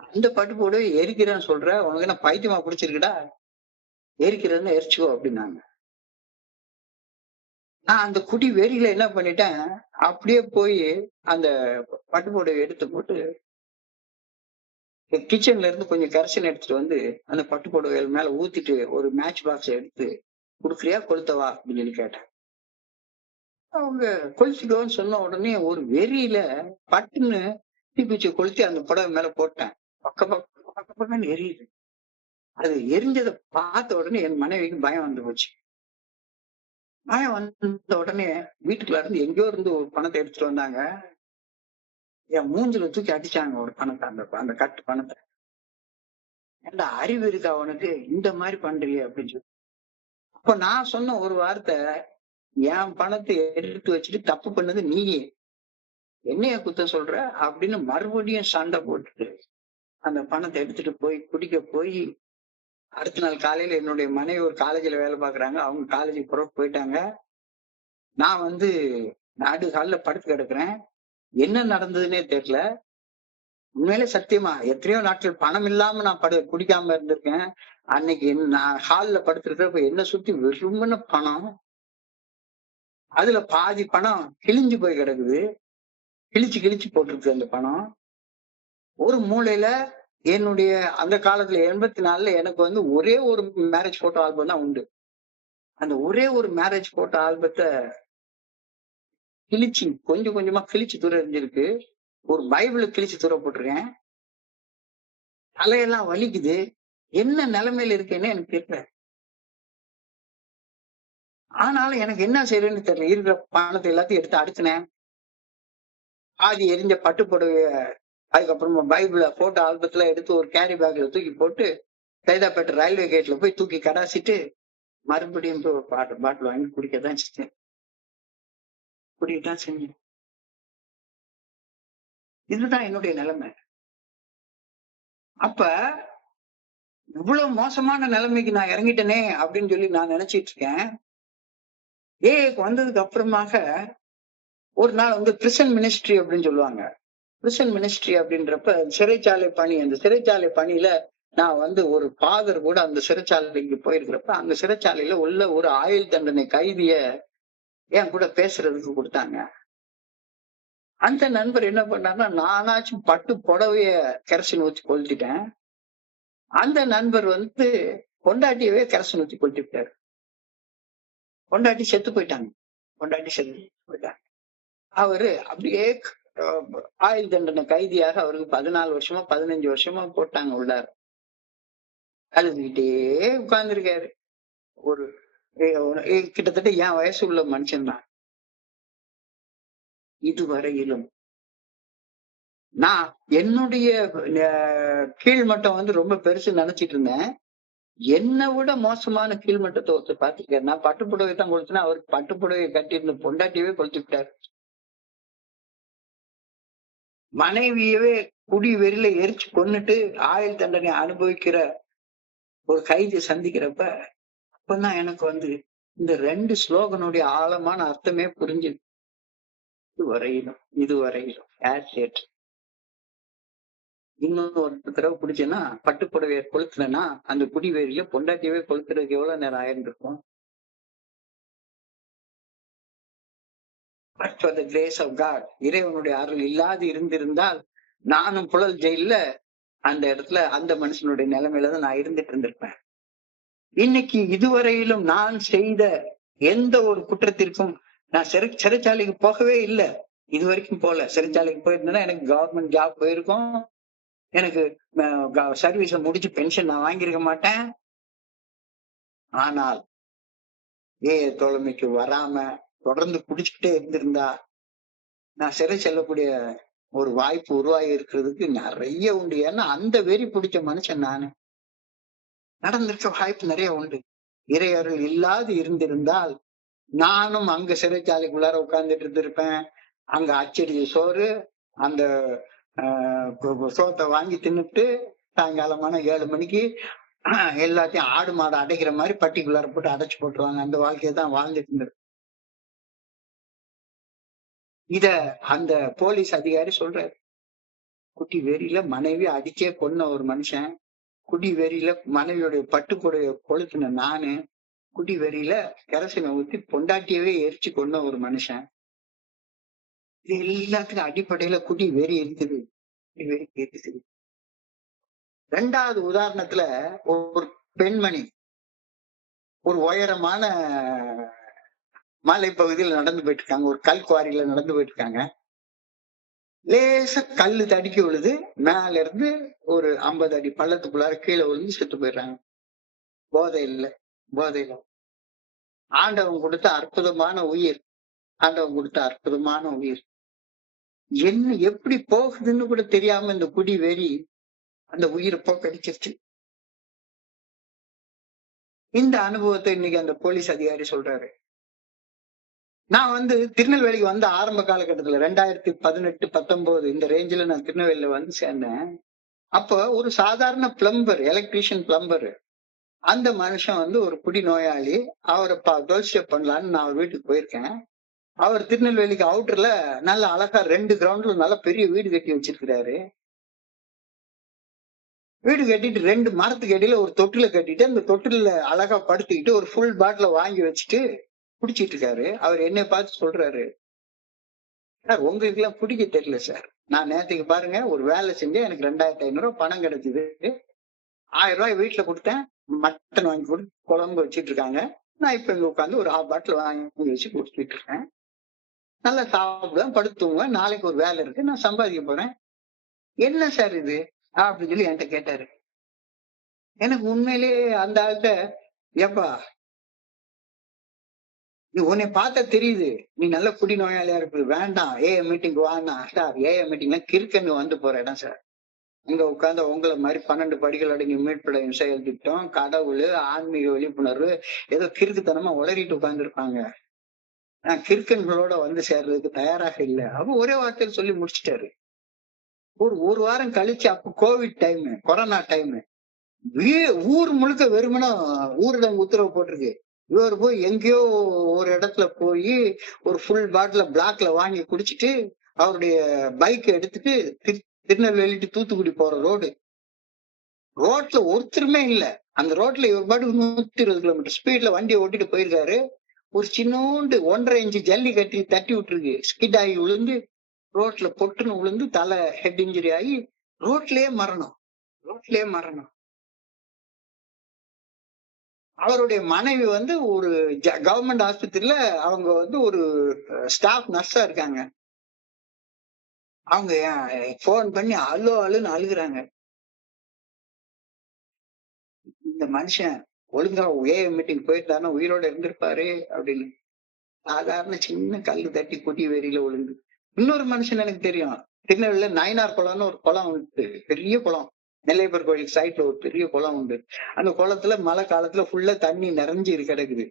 அந்த பட்டு புடவை எரிக்கிறேன்னு சொல்ற, உனக்கு என்ன பைத்தியமா பிடிச்சிருக்குடா, எரிக்கிறதுன்னு எரிச்சுக்கோ அப்படின்னாங்க. நான் அந்த குடி வெறியில என்ன பண்ணிட்டேன், அப்படியே போய் அந்த பட்டு புடவை எடுத்து போட்டு கிச்சன்ல இருந்து கொஞ்சம் கரைசல் எடுத்துட்டு அந்த பட்டு புடவைகள் மேல ஊத்திட்டு ஒரு மேட்ச் பாக்ஸ் எடுத்து குடுக்குறியா கொளுத்தவா அப்படின்னு சொல்லி கேட்டேன். அவங்க கொளுத்திக்கோன்னு சொன்ன உடனே ஒரு வெறியில பட்டுன்னு தீக்குச்சி கொளுத்தி அந்த புடவை மேல போட்டேன். பக்கம் எரியுது. அது எரிஞ்சதை பார்த்த உடனே என் மனைவிக்கு பயம் வந்து போச்சு. நான் வந்த உடனே வீட்டுக்குள்ள இருந்து எங்கேயோ இருந்து ஒரு பணத்தை எடுத்துட்டு வந்தாங்க. என் மூஞ்சில தூக்கி அடிச்சாங்க ஒரு பணத்தை, அந்த கட்டு பணத்தை. ஏன்டா அறிவு இருக்கா உனக்கு? இந்த மாதிரி பண்றியே அப்படின்னு சொல்லி. அப்ப நான் சொன்ன ஒரு வார்த்தை, என் பணத்தை எடுத்து வச்சுட்டு தப்பு பண்ணது நீ, என்னைய குத்தம் சொல்ற அப்படின்னு மறுபடியும் சண்டை போட்டுட்டு அந்த பணத்தை எடுத்துட்டு போய் குடிக்க போய், அடுத்த நாள் காலையில என்னுடைய மனைவி ஒரு காலேஜ்ல வேலை பாக்குறாங்க. அவங்க காலேஜுக்கு புறப்பட்டு போயிட்டாங்க. நான் நடு ஹால்ல படுத்து கிடக்குறேன். என்ன நடந்ததுன்னே தெரியல. உண்மையிலே சத்தியமா எத்தனையோ நாட்கள் பணம் இல்லாம நான் குடிக்காம இருந்திருக்கேன். அன்னைக்கு நான் ஹால்ல படுத்திருக்கிறப்ப என்ன சுத்தி வெறுமன பணம். அதுல பாதி பணம் கிழிஞ்சு போய் கிடக்குது. கிழிச்சு கிழிச்சு போட்டிருக்கு அந்த பணம். ஒரு மூலையில என்னுடைய அந்த காலத்துல 84ல எனக்கு ஒரே ஒரு மேரேஜ் போட்டோ ஆல்பம் தான் உண்டு. அந்த ஒரே ஒரு மேரேஜ் போட்டோ ஆல்பத்தை கிழிச்சு கொஞ்சம் கொஞ்சமா கிழிச்சு தூர எறிஞ்சிருக்கு. ஒரு பைபிளை கிழிச்சு தூர போட்டிருக்கேன். தலையெல்லாம் வலிக்குது. என்ன நிலைமையில இருக்கேன்னு எனக்கு தெரியல. ஆனாலும் எனக்கு என்ன செய்யறேன்னு தெரியல. இருக்கிற பணத்தை எல்லாத்தையும் எடுத்து அடுக்கினேன். ஆதி எரிஞ்ச பட்டு புடவைய, அதுக்கப்புறமா பைபிள போட்டோ ஆல்பத்துல எடுத்து ஒரு கேரி பேக்ல தூக்கி போட்டு சைதாப்பேட்டை ரயில்வே கேட்ல போய் தூக்கி கடாசிட்டு மறுபடியும் போய் ஒரு பாட்டில் வாங்கி குடிக்கத்தான் செஞ்சேன். குடிக்கத்தான் செஞ்சேன். இதுதான் என்னுடைய நிலைமை. அப்ப இவ்வளவு மோசமான நிலைமைக்கு நான் இறங்கிட்டேனே அப்படின்னு சொல்லி நான் நினைச்சிட்டு இருக்கேன். வந்ததுக்கு அப்புறமாக ஒரு நாள் பிரிசன் மினிஸ்ட்ரி அப்படின்னு சொல்லுவாங்க. பிரிசன் மினிஸ்ட்ரி அப்படின்றப்ப சிறைச்சாலை பணி, அந்த சிறைச்சாலை பணியில நான் ஒரு ஃபாதர் கூட அந்த சிறைச்சாலைக்கு போயிருக்கிறப்ப அந்த சிறைச்சாலையில உள்ள ஒரு ஆயுள் தண்டனை கைதிய என் கூட பேசுறதுக்கு கொடுத்தாங்க. அந்த நண்பர் என்ன பண்ணாருன்னா, நானாச்சும் பட்டு புடவைய கெரசின் ஊத்தி கொளுத்திட்டேன். அந்த நண்பர் பொண்டாட்டியவே கெரசின் ஊத்தி கொளுத்திட்டாரு. பொண்டாட்டி செத்து போயிட்டாங்க. அவரு அப்படியே ஆயுள் தண்டனை கைதியாக அவருக்கு 14 வருஷமா 15 வருஷமா போட்டாங்க உள்ளார். அழுதுகிட்டே உட்கார்ந்துருக்காரு. ஒரு கிட்டத்தட்ட என் வயசு உள்ள மனுஷன் தான். இதுவரையிலும் நான் என்னுடைய கீழ்மட்டம் ரொம்ப பெருசு நினைச்சிட்டு இருந்தேன். என்னை விட மோசமான கீழ்மட்டத்தை ஒருத்தர் பார்த்திருக்காரு. நான் பட்டுப்புடவை தான் கொளுத்தினா அவருக்கு பட்டுப்புடவை கட்டியிருந்த பொண்டாட்டியவே கொளுத்தி விட்டாரு. மனைவியவே குடி வெறியில எரிச்சு கொன்னுட்டு ஆயுள் தண்டனை அனுபவிக்கிற ஒரு கைதி சந்திக்கிறப்ப அப்பதான் எனக்கு இந்த 2 ஸ்லோகனுடைய ஆழமான அர்த்தமே புரிஞ்சுது. இதுவரையிலும் இன்னும் ஒரு தடவை பிடிச்சேன்னா பட்டுப்புடவைய கொளுத்துலன்னா அந்த குடி வெறியில பொண்டாட்டியவே கொளுத்துறதுக்கு எவ்வளவு நேரம் ஆயிருந்திருக்கும். But for the grace of God, இறைவனுடைய அருள் இல்லாது இருந்திருந்தால் நானும் புழல் ஜெயில அந்த இடத்துல அந்த மனுஷனுடைய நிலைமையில தான் நான் இருந்துட்டு இருந்திருப்பேன். இன்னைக்கு இதுவரையிலும் நான் செய்த எந்த ஒரு குற்றத்திற்கும் நான் சிறைச்சாலைக்கு போகவே இல்லை. இது வரைக்கும் போல. சிறைச்சாலைக்கு போயிருந்தேன்னா எனக்கு கவர்மெண்ட் ஜாப் போயிருக்கும். எனக்கு சர்வீஸ முடிச்சு பென்ஷன் நான் வாங்கியிருக்க மாட்டேன். ஆனால் தோழமைக்கு வராம தொடர்ந்து குடிச்சுக்கிட்டே இருந்திருந்தா நான் சிறை செல்லக்கூடிய ஒரு வாய்ப்பு உருவாகி இருக்கிறதுக்கு நிறைய உண்டு. ஏன்னா அந்த வெறி பிடிச்ச மனுஷன் நானு. நடந்திருக்க வாய்ப்பு நிறைய உண்டு. இறையருள் இல்லாது இருந்திருந்தால் நானும் அங்க சிறைச்சாலைக்குள்ளார உட்கார்ந்துட்டு இருந்திருப்பேன். அங்க அச்சடிச்ச சோறு, அந்த சோத்தை வாங்கி தின்னுட்டு சாயங்காலமான 7 மணிக்கு எல்லாத்தையும் ஆடு மாடு அடைக்கிற மாதிரி பட்டிக்குள்ளார போட்டு அடைச்சு போட்டுருவாங்க. அந்த வாழ்க்கையை தான் வாழ்ந்துட்டு இருந்தது. இத அந்த போலீஸ் அதிகாரி சொல்றாரு. குட்டி வெறியில மனைவி அடிச்சே கொன்ன ஒரு மனுஷன், குடி வெறியில மனைவியோடைய பட்டுப்புடைய கொளுத்துன நானு, குடி வெறியில கெரசினை ஊத்தி பொண்டாட்டியவே எரிச்சு கொன்ன ஒரு மனுஷன். இது எல்லாத்துக்கும் அடிப்படையில குடி வெறி இருக்குது. ரெண்டாவது உதாரணத்துல ஒரு பெண்மணி ஒரு உயரமான மலைப்பகுதியில் நடந்து போயிட்டு இருக்காங்க. ஒரு கல் குவாரியில நடந்து போயிட்டு இருக்காங்க. லேசா கல்லு தடுக்கி விழுது. மேல இருந்து ஒரு 50 அடி பள்ளத்துக்குள்ளார கீழே விழுந்து செத்து போயிடுறாங்க. போதையில ஆண்டவன் கொடுத்த அற்புதமான உயிர். ஆண்டவன் கொடுத்த அற்புதமான உயிர். என்ன எப்படி போகுதுன்னு கூட தெரியாம இந்த குடி வெறி அந்த உயிரை போக்கடிச்சிருச்சு. இந்த அனுபவத்தை இன்னைக்கு அந்த போலீஸ் அதிகாரி சொல்றாரு. நான் திருநெல்வேலிக்கு வந்த ஆரம்ப காலகட்டத்துல 2018, 19 இந்த ரேஞ்சில நான் திருநெல்வேலியில வந்து சேர்ந்தேன். அப்ப ஒரு சாதாரண பிளம்பர், எலக்ட்ரீஷியன் பிளம்பர், அந்த மனுஷன் ஒரு குடி நோயாளி. அவரை டுவெல்த் ஸ்டெப் பண்ணலான்னு நான் அவர் வீட்டுக்கு போயிருக்கேன். அவர் திருநெல்வேலிக்கு அவுட்டர்ல நல்ல அழகா 2 கிரவுண்ட்ல நல்ல பெரிய வீடு கட்டி வச்சிருக்கிறாரு. வீடு கட்டிட்டு 2 மரத்துக்கு அடியில ஒரு தொட்டில கட்டிட்டு அந்த தொட்டில அழகா படுத்துக்கிட்டு ஒரு ஃபுல் பாட்டில வாங்கி வச்சுட்டு குடிச்சிட்டு இருக்காரு. அவர் என்னை பார்த்து சொல்றாரு, சார் உங்களுக்கு எல்லாம் குடிக்க தெரியல சார். நான் நேத்துக்கு பாருங்க ஒரு வேலை செஞ்சேன், எனக்கு 2500 ரூபாய் பணம் கிடைச்சது. 1000 ரூபாய் வீட்டுல கொடுத்தேன், மட்டன் வாங்கி கொடுத்து குழம்பு வச்சிட்டு இருக்காங்க. நான் இப்ப இங்க உட்காந்து ஒரு 1/2 பாட்டில் வாங்கி வச்சு குடிச்சிட்டு இருக்கேன். நல்லா சாப்பிடுவேன், படுத்துவேன். நாளைக்கு ஒரு வேலை இருக்கு, நான் சம்பாதிக்க போறேன். என்ன சார் இது அப்படின்னு சொல்லி என்கிட்ட கேட்டாரு. எனக்கு உண்மையிலேயே அந்த ஆள்கிட்ட, ஏப்பா நீ உன்னை பார்த்தா தெரியுது நீ நல்ல குடி நோயாளியா இருக்கு, வேண்டாம் ஏஏ மீட்டிங் வானா. சார் ஏஏ மீட்டிங்ல கிறுக்கன்னு வந்து போற இடம் சார். அங்க உட்கார்ந்து உங்களை மாதிரி 12 படிகள் அடங்கி மீட்படையும் செயல் திட்டம், கடவுள், ஆன்மீக விழிப்புணர்வு ஏதோ கிறுக்குத்தனமா உளறிட்டு உட்கார்ந்து இருப்பாங்க. நான் கிறுக்கன்களோட வந்து சேர்றதுக்கு தயாராக இல்லை. அப்ப ஒரே வார்த்தையில் சொல்லி முடிச்சிட்டாரு. ஒரு வாரம் கழிச்சு, அப்ப கோவிட் டைம், கொரோனா டைம், ஊர் முழுக்க வெறுமனா ஊரடங்கு உத்தரவு போட்டிருக்கு. இவர் போய் எங்கேயோ ஒரு இடத்துல போய் ஒரு ஃபுல் பாட்டில பிளாக்ல வாங்கி குடிச்சிட்டு அவருடைய பைக் எடுத்துட்டு திருநெல்வேலி to தூத்துக்குடி போற ரோட்ல ஒருத்தருமே இல்ல. அந்த ரோட்ல இவர் பாட்டுக்கு 120 கிலோமீட்டர் ஸ்பீட்ல வண்டியை ஓட்டிட்டு போயிருக்காரு. ஒரு சின்னோண்டு 1.5 இன்ச்சு ஜல்லி கட்டி தட்டி விட்டுருக்கு. ஸ்கிட் ஆகி விழுந்து ரோட்ல பொட்டுன்னு விழுந்து தலை ஹெட் இன்ஜுரி ஆகி ரோட்லயே மரணம். அவருடைய மனைவி ஒரு கவர்மெண்ட் ஆஸ்பத்திரியில அவங்க ஒரு ஸ்டாஃப் நர்ஸா இருக்காங்க. அவங்க போன் பண்ணி அழுன்னு அழுகுறாங்க. இந்த மனுஷன் ஒழுங்கா ஏஏ மீட்டிங் போயிட்டானா உயிரோட இருந்திருப்பாரு அப்படின்னு. சாதாரண சின்ன கல்லு தட்டி குட்டி வெறியில விழுந்து. இன்னொரு மனுஷன் எனக்கு தெரியும். திருநெல்வேலியில நயினார் குளம்னு ஒரு குளம் உண்டு, பெரிய குளம். நெல்லையப்பர் கோயில் சைட்ல ஒரு பெரிய குளம் உண்டு. அந்த குளத்துல மழை காலத்துல ஃபுல்லா தண்ணி நிறைஞ்சு கிடக்குது.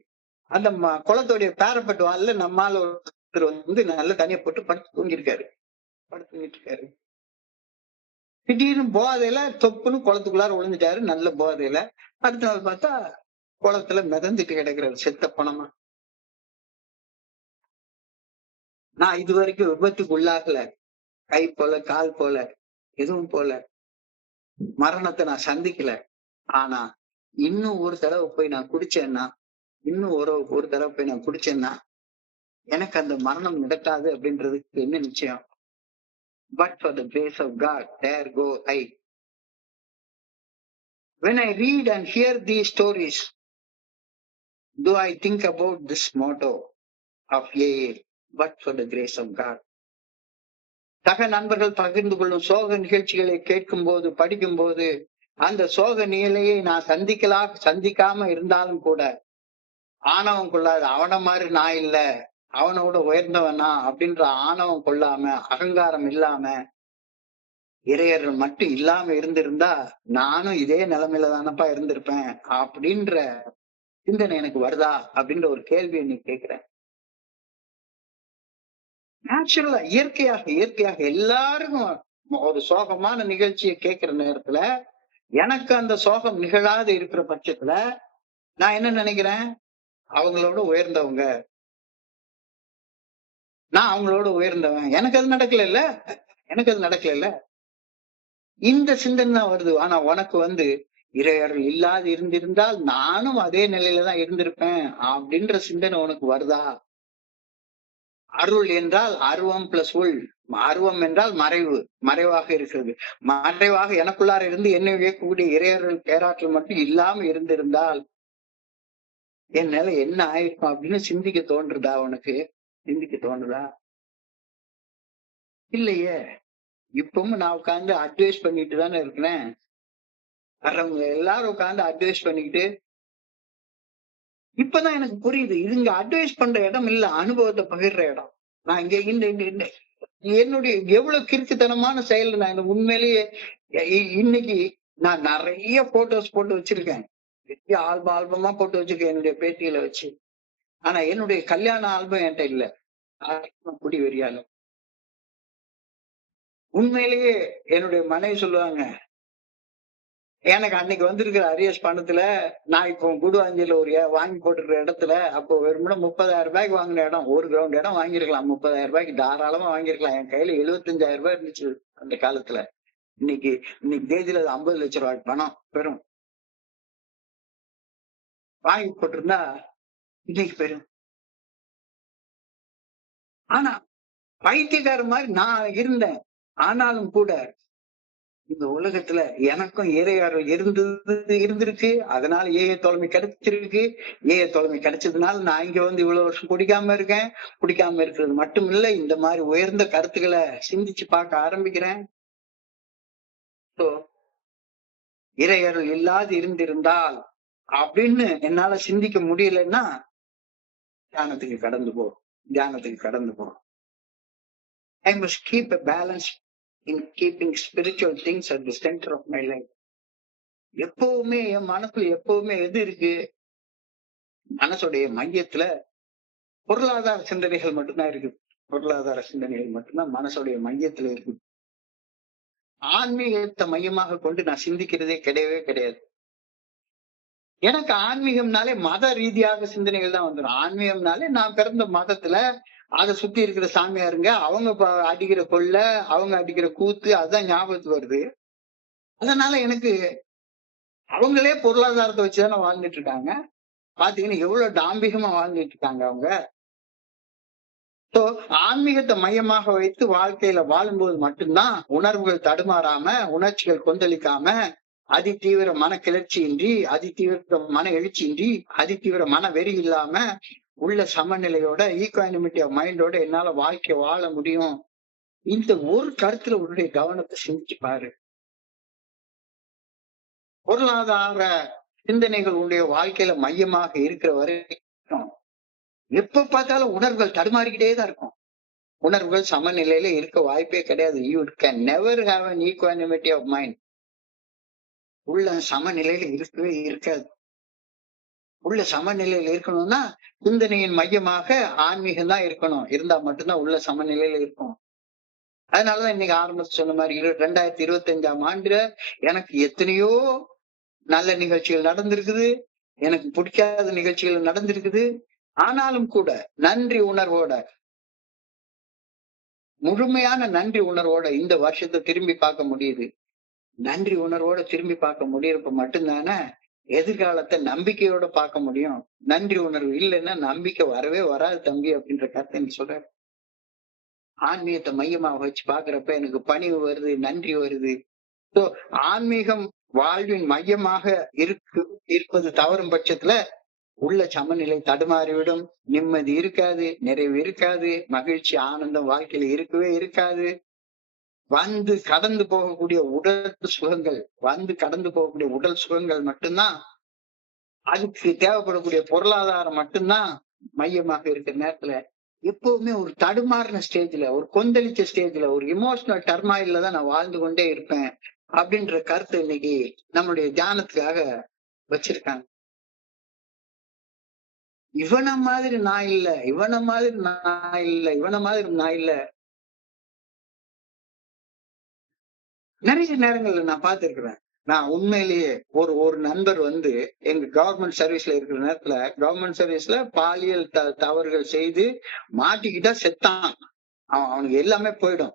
அந்த குளத்துடைய பேரப்பட்டு வால்ல நம்மால ஒருத்தர் நல்ல தண்ணியை போட்டு படுத்து தூங்கிட்டு இருக்காரு. திடீர்னு போதையில தொப்புன்னு குளத்துக்குள்ளார விழுந்துட்டாரு. நல்ல போதையில. அடுத்த நாள் பார்த்தா குளத்துல மிதந்துட்டு கிடக்குறாரு செத்த பணமா. நான் இது வரைக்கும் விபத்துக்கு உள்ளாகல. கை போல கால் போல எதுவும் போல மரணத்தை நான் சந்திக்கல. ஆனா இன்னும் ஒரு தடவை போய் நான் குடிச்சேன்னா, எனக்கு அந்த மரணம் நடக்காது அப்படின்றதுக்கு என்ன நிச்சயம்? But for the grace of God, there go I. When I read and hear these stories, do I think about this motto of AA, but for the grace of God. சக நண்பர்கள் பகிர்ந்து கொள்ளும் சோக நிகழ்ச்சிகளை கேட்கும் போது, படிக்கும் போது, அந்த சோக நிலையை நான் சந்திக்காம இருந்தாலும் கூட ஆணவம் கொள்ளாது. அவனை மாதிரி நான் இல்ல, அவனோட உயர்ந்தவனா அப்படின்ற ஆணவம் கொள்ளாம, அகங்காரம் இல்லாம, இறையர்கள் மட்டும் இல்லாம இருந்திருந்தா நானும் இதே நிலைமையில தானப்பா இருந்திருப்பேன் அப்படின்ற சிந்தனை எனக்கு வருதா அப்படின்ற ஒரு கேள்வி இன்னைக்கு கேட்கிறேன். நேச்சுரலா இயற்கையாக எல்லாருக்கும் ஒரு சோகமான நிகழ்ச்சியை கேட்கிற நேரத்துல எனக்கு அந்த சோகம் நிகழாது இருக்கிற பட்சத்துல நான் என்ன நினைக்கிறேன்? அவங்களோட உயர்ந்தவங்க, நான் அவங்களோட உயர்ந்தவன். எனக்கு அது நடக்கல. இந்த சிந்தனை தான் வருது. ஆனா உனக்கு இறையர்கள் இல்லாது இருந்திருந்தால் நானும் அதே நிலையில தான் இருந்திருப்பேன் அப்படின்ற சிந்தனை உனக்கு வருதா? அருள் என்றால் அருவம் பிளஸ் உள். அருவம் என்றால் மறைவாக இருக்கிறது. மறைவாக எனக்குள்ளார இருந்து என்னை வியக்கக்கூடிய இறையர்கள் பேராற்றல் மட்டும் இல்லாம இருந்திருந்தால் என் நிலை என்ன ஆயிருக்கும் அப்படின்னு சிந்திக்க தோன்றுதா உனக்கு? இல்லையே. இப்பவும் நான் உட்கார்ந்து அட்வைஸ் பண்ணிட்டு தானே இருக்கிறேன். வர்றவங்க எல்லாரும் உட்கார்ந்து அட்வைஸ் பண்ணிக்கிட்டு இப்பதான் எனக்கு புரியுது. இது இங்க அட்வைஸ் பண்ற இடம் இல்ல. அனுபவத்தை பகிர்ற இடம். நான் இங்க என்னுடைய எவ்வளவு கிறுக்குத்தனமான செயல் நான் இந்த உண்மையிலேயே இன்னைக்கு நான் நிறைய போட்டோஸ் போட்டு வச்சிருக்கேன். பெரிய ஆல்பமா போட்டு வச்சிருக்கேன் என்னுடைய பேட்டியில வச்சு. ஆனா என்னுடைய கல்யாண ஆல்பம் என்கிட்ட இல்ல. குடி வெறியால. உண்மையிலேயே என்னுடைய மனைவி சொல்லுவாங்க, எனக்கு அன்னைக்கு வந்திருக்கிற அரியர்ஸ் பணத்துல நான் இப்போ குடுவாஞ்சியில ஒரு வாங்கி போட்டுருக்கிற இடத்துல அப்போ வெறுமனே 30,000 வாங்கின இடம், ஒரு கிரவுண்ட் இடம் வாங்கியிருக்கலாம். 30,000 தாராளமா வாங்கியிருக்கலாம். என் கையில 75,000 இருந்துச்சு அந்த காலத்துல. இன்னைக்கு தேதியில 50 லட்சம் ரூபாய் பணம் பெறும். வாங்கி போட்டிருந்தா இன்னைக்கு பெறும். ஆனா பைத்தியக்கார மாதிரி நான் இருந்தேன். ஆனாலும் கூட இந்த உலகத்துல எனக்கும் இறையாறு இருந்திருக்கு. அதனால ஏஏ தோழமை கிடைச்சிருக்கு. ஏஏ தோழமை கிடைச்சதுனால நான் இங்க வந்து இவ்வளவு வருஷம் குடிக்காம இருக்கேன். குடிக்காம இருக்கிறது மட்டும் இல்ல, இந்த மாதிரி உயர்ந்த கருத்துக்களை சிந்திச்சு பார்க்க ஆரம்பிக்கிறேன். இறையருள் இல்லாது இருந்திருந்தால் அப்படின்னு என்னால சிந்திக்க முடியலன்னா தியானத்துக்கு கடந்து போ. I must keep a balance in keeping spiritual things at the center of my life. எப்பவுமே என் மனசுல எப்பவுமே எது இருக்கு? மனசுடைய மையத்துல பொருளாதார சிந்தனைகள் மட்டும்தான் இருக்குது. பொருளாதார சிந்தனைகள் மட்டும்தான் மனசுடைய மையத்துல இருக்கு. ஆன்மீகத்தை மையமாக கொண்டு நான் சிந்திக்கிறதே கிடையாது. எனக்கு ஆன்மீகம்னாலே மத ரீதியாக சிந்தனைகள் தான் வந்துடும். ஆன்மீகம்னாலே நான் பிறந்த மதத்துல அதை சுத்தி இருக்கிற சாமியாருங்க, அவங்க அடிக்கிற கொள்ளை, அவங்க அடிக்கிற கூத்து, அதுதான் ஞாபகத்துக்கு வருது. அதனால எனக்கு அவங்களே பொருளாதாரத்தை வச்சுதானே வாழ்ந்துட்டு இருக்காங்க. பாத்தீங்கன்னா எவ்வளவு டாம்பிகமா வாழ்ந்துட்டு இருக்காங்க அவங்க. ஆன்மீகத்தை மையமாக வைத்து வாழ்க்கையில வாழும்போது மட்டும்தான் உணர்வுகள் தடுமாறாம, உணர்ச்சிகள் கொந்தளிக்காம, அதிதீவிர மன கிளர்ச்சியின்றி, அதிதீவிர மன எழுச்சியின்றி, அதிதீவிர மன வெறி இல்லாம உள்ள சமநிலையோட ஈக்வானிமிட்டி ஆஃப் மைண்டோட என்னால வாழ்க்கை வாழ முடியும். இந்த ஒரு கருத்துல உன்னுடைய கவனத்தை சிந்திச்சு பாரு. பொருளாதார சிந்தனைகள் உன்னுடைய வாழ்க்கையில மையமாக இருக்கிற வரைக்கும் எப்ப பார்த்தாலும் உணர்வுகள் தடுமாறிக்கிட்டே தான் இருக்கும். உணர்வுகள் சமநிலையில இருக்க வாய்ப்பே கிடையாது. You can never have an equanimity of mind. உள்ள சமநிலையில இருக்கவே இருக்காது. உள்ள சமநிலையில இருக்கணும்னா சிந்தனையின் மையமாக ஆன்மீகம் தான் இருக்கணும். இருந்தா மட்டும்தான் உள்ள சமநிலையில இருக்கும். அதனாலதான் இன்னைக்கு ஆரம்பத்து சொன்ன மாதிரி 2025ஆம் ஆண்டுல எனக்கு எத்தனையோ நல்ல நிகழ்ச்சிகள் நடந்திருக்குது, எனக்கு பிடிக்காத நிகழ்ச்சிகள் நடந்திருக்குது. ஆனாலும் கூட நன்றி உணர்வோட, முழுமையான நன்றி உணர்வோட இந்த வருஷத்தை திரும்பி பார்க்க முடியுது. நன்றி உணர்வோட திரும்பி பார்க்க முடியறப்ப மட்டும்தானே எதிர்காலத்தை நம்பிக்கையோட பார்க்க முடியும். நன்றி உணர்வு இல்லைன்னா நம்பிக்கை வரவே வராது தம்பி அப்படின்ற கருத்தை நீ சொல்ற. ஆன்மீகத்தை மையமாக வச்சு பாக்குறப்ப எனக்கு பணிவு வருது, நன்றி வருது. ஆன்மீகம் வாழ்வின் மையமாக இருப்பது தவறும் பட்சத்துல உள்ள சமநிலை தடுமாறிவிடும். நிம்மதி இருக்காது, நிறைவு இருக்காது, மகிழ்ச்சி ஆனந்தம் வாழ்க்கையில இருக்கவே இருக்காது. வந்து கடந்து போகக்கூடிய உடல் சுகங்கள் மட்டும்தான், அதுக்கு தேவைப்படக்கூடிய பொருளாதாரம் மட்டும்தான் மையமாக இருக்கிற நேரத்துல எப்பவுமே ஒரு தடுமாறின ஸ்டேஜ்ல, ஒரு கொந்தளிச்ச ஸ்டேஜ்ல, ஒரு இமோஷனல் டர்மாயில்ல தான் நான் வாழ்ந்து கொண்டே இருப்பேன் அப்படின்ற கருத்து இன்னைக்கு நம்மளுடைய தியானத்துக்காக வச்சிருக்காங்க. இவன மாதிரி நான் இல்ல. நிறைய நேரங்கள்ல நான் பார்த்திருக்கிறேன். நான் உண்மையிலேயே ஒரு நண்பர் வந்து எங்க கவர்மெண்ட் சர்வீஸ்ல இருக்கிற நேரத்துல, கவர்மெண்ட் சர்வீஸ்ல பாலியல் தவறுகள் செய்து மாட்டிக்கிட்டா செத்தான். அவனுக்கு எல்லாமே போயிடும்.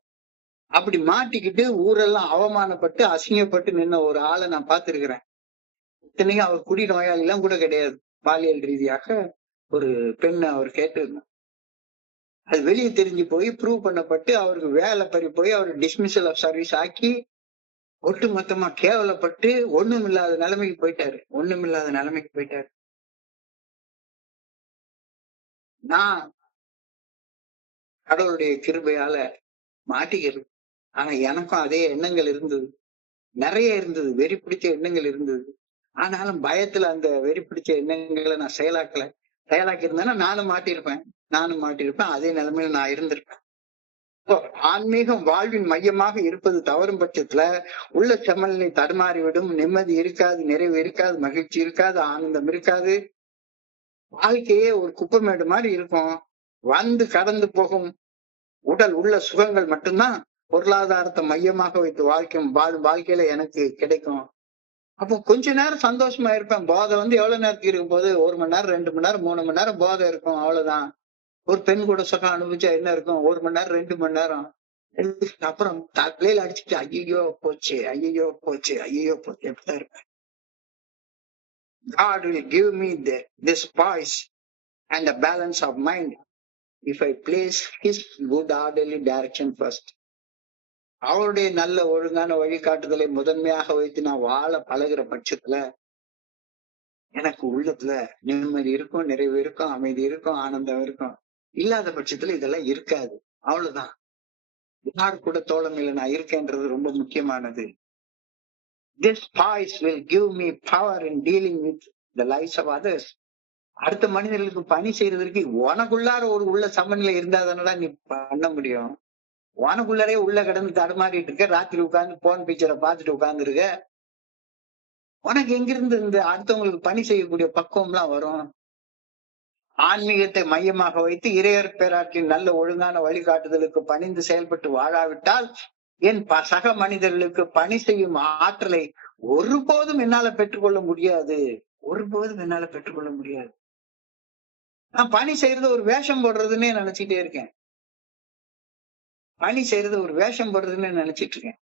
அப்படி மாட்டிக்கிட்டு ஊரெல்லாம் அவமானப்பட்டு அசிங்கப்பட்டு நின்ன ஒரு ஆளை நான் பார்த்திருக்கிறேன். இத்தனைக்கும் அவர் குடி நோயாளி எல்லாம் கூட கிடையாது. பாலியல் ரீதியாக ஒரு பெண்ணை அவர் கேட்டிருந்தார். அது வெளியே தெரிஞ்சு போய் ப்ரூவ் பண்ணப்பட்டு அவருக்கு வேலை பறி போய் அவர் டிஸ்மிசல் ஆஃப் சர்வீஸ் ஆக்கி ஒட்டு மொத்தமா கேவலப்பட்டு ஒண்ணுமில்லாத நிலைமைக்கு போயிட்டாரு. நான் கடவுளுடைய கிருபையால மாட்டிக்கிறது. ஆனா எனக்கும் அதே எண்ணங்கள் இருந்தது, நிறைய இருந்தது, வெறி பிடிச்ச எண்ணங்கள் இருந்தது. ஆனாலும் பயத்துல அந்த வெறி பிடிச்ச எண்ணங்களை நான் செயலாக்கி இருந்தேன்னா நானும் மாட்டியிருப்பேன். அதே நிலைமையில நான் இருந்திருப்பேன். இப்போ ஆன்மீகம் வாழ்வின் மையமாக இருப்பது தவறும் பட்சத்துல உள்ள சமநிலை தடுமாறிவிடும். நிம்மதி இருக்காது, நிறைவு இருக்காது, மகிழ்ச்சி இருக்காது, ஆனந்தம் இருக்காது. வாழ்க்கையே ஒரு குப்பைமேடு மாதிரி இருக்கும். வந்து கடந்து போகும் உடல் உள்ள சுகங்கள் மட்டும்தான் பொருளாதாரத்தை மையமாக வைத்து வாழ்க்கையில எனக்கு கிடைக்கும். அப்போ கொஞ்ச நேரம் சந்தோஷமா இருப்பேன். போதை வந்து எவ்வளவு நேரத்துக்கு இருக்கும் போது 1 மணி நேரம், 2 மணி நேரம், 3 மணி நேரம் போதை இருக்கும், அவ்வளவுதான். ஒரு பெண் கூட சுகம் அனுபவிச்சா என்ன இருக்கும்? 1 மணி நேரம், 2 மணி நேரம். அப்புறம் தலையில அடிச்சுட்டு ஐயோ போச்சு, ஐயோ போச்சு, ஐயோ போச்சு, எப்படிதான் இருப்பேன். God will give me this poise and the balance of mind if I place His good orderly direction first. அவருடைய நல்ல ஒழுங்கான வழிகாட்டுதலை முதன்மையாக வைத்து நான் வாழ பழகுற பட்சத்துல எனக்கு உள்ளத்துல நிம்மதி இருக்கும், நிறைவு இருக்கும், அமைதி இருக்கும், ஆனந்தம் இருக்கும். இல்லாத பட்சத்துல இதெல்லாம் இருக்காது. அவ்வளவுதான். யார் கூட தோழமையில நான் இருக்கேன்றது ரொம்ப முக்கியமானது. This poise will give me power in dealing with the lives of others. அடுத்த மனிதர்களுக்கு பணி செய்யறதுக்கு உனக்குள்ளார ஒரு உள்ள சமநிலை இருந்தா தானடா நீ பண்ண முடியும். உனக்குள்ளரே உள்ள கிடந்து தடுமாறிட்டு இருக்க, ராத்திரி உட்கார்ந்து போன் பிக்சரை பார்த்துட்டு உட்கார்ந்து இருக்க. உனக்கு எங்கிருந்து இந்த அடுத்தவங்களுக்கு பணி செய்யக்கூடிய பக்குவம் எல்லாம் வரும்? ஆன்மீகத்தை மையமாக வைத்து இறையர் பேராற்றின் நல்ல ஒழுங்கான வழிகாட்டுதலுக்கு பணிந்து செயல்பட்டு வாழாவிட்டால் என் சக மனிதர்களுக்கு பணி செய்யும் ஆற்றலை ஒருபோதும் என்னால பெற்றுக்கொள்ள முடியாது. ஒருபோதும் என்னால பெற்றுக்கொள்ள முடியாது. நான் பணி செய்யறது ஒரு வேஷம் போடுறதுன்னே நினைச்சிட்டே இருக்கேன். பணி செய்யறது ஒரு வேஷம் போடுறதுன்னு நினைச்சிட்டு இருக்கேன்.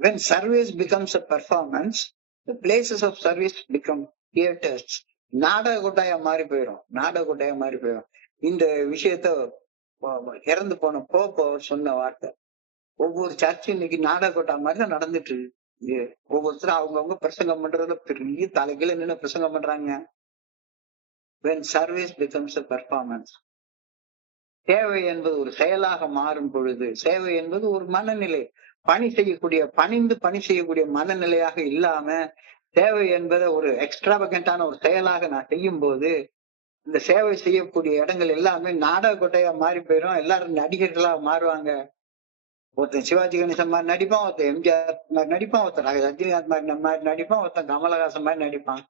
When service becomes a performance, the places of service become theaters. நாடக கொட்டாயா மாறி போயிடும். இந்த விஷயத்த இறந்து போன போப்போ சொன்ன வார்த்தை. ஒவ்வொரு சர்ச்சும் இன்னைக்கு நாடக கொட்டா மாதிரி தான் நடந்துட்டு இருக்கு. ஒவ்வொருத்தரும் அவங்கவுங்க பிரசங்கம் பண்றதுல பெரிய தலைகீழ நின்று பிரசங்கம் பண்றாங்க. When service becomes a performance. சேவை என்பது ஒரு செயலாக மாறும் பொழுது, சேவை என்பது ஒரு மனநிலை, பணிந்து பணி செய்யக்கூடிய மனநிலையாக இல்லாம சேவை என்பதை ஒரு எக்ஸ்ட்ராவகண்டான ஒரு செயலாக நான் செய்யும் போது இந்த சேவை செய்யக்கூடிய இடங்கள் எல்லாமே நாடக கொட்டையா மாறி போயிடும். எல்லாரும் நடிகர்களா மாறுவாங்க. ஒருத்தன் சிவாஜி கணேசன் மாதிரி நடிப்பான், ஒருத்தன் எம்ஜிஆர் மாதிரி நடிப்பான், ஒருத்தன் ரஜினிகாந்த் மாதிரி நடிப்பான், ஒருத்தன் கமலஹாசன் மாதிரி நடிப்பான்.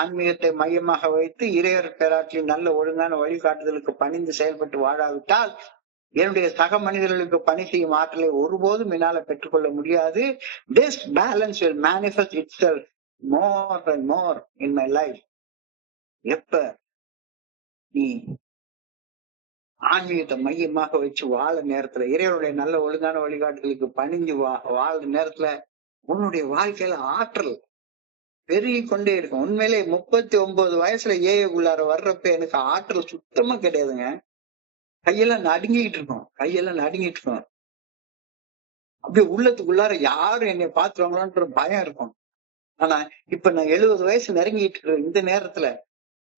ஆன்மீகத்தை மையமாக வைத்து இறையர் பேராற்றின் நல்ல ஒழுங்கான வழிகாட்டுதலுக்கு பணிந்து செயல்பட்டு வாழாவிட்டால் என்னுடைய சக மனிதர்களுக்கு பணி செய்யும் ஆற்றலை ஒருபோதும் என்னால பெற்றுக்கொள்ள முடியாது. This balance will manifest itself more and more in my life. எப்ப நீ ஆன்மீகத்தை மையமாக வச்சு வாழ நேரத்துல, இறைவனுடைய நல்ல ஒழுங்கான வழிகாட்டுதலுக்கு பணிஞ்சு வாழ நேரத்துல உன்னுடைய வாழ்க்கையில ஆற்றல் பெருகி கொண்டே இருக்கும். உண்மையிலே 39 வயசுல ஏஐக்குள்ளார வர்றப்ப எனக்கு ஆற்றல் சுத்தமா கிடையாதுங்க. கையெல்லாம் நடுங்கிட்டு இருக்கும். அப்படியே உள்ளத்துக்குள்ளார யாரும் என்னை பாத்துருவாங்களோன்ற பயம் இருக்கும். ஆனா இப்ப நான் 70 வயசு நெருங்கிட்டு இருக்கிற இந்த நேரத்துல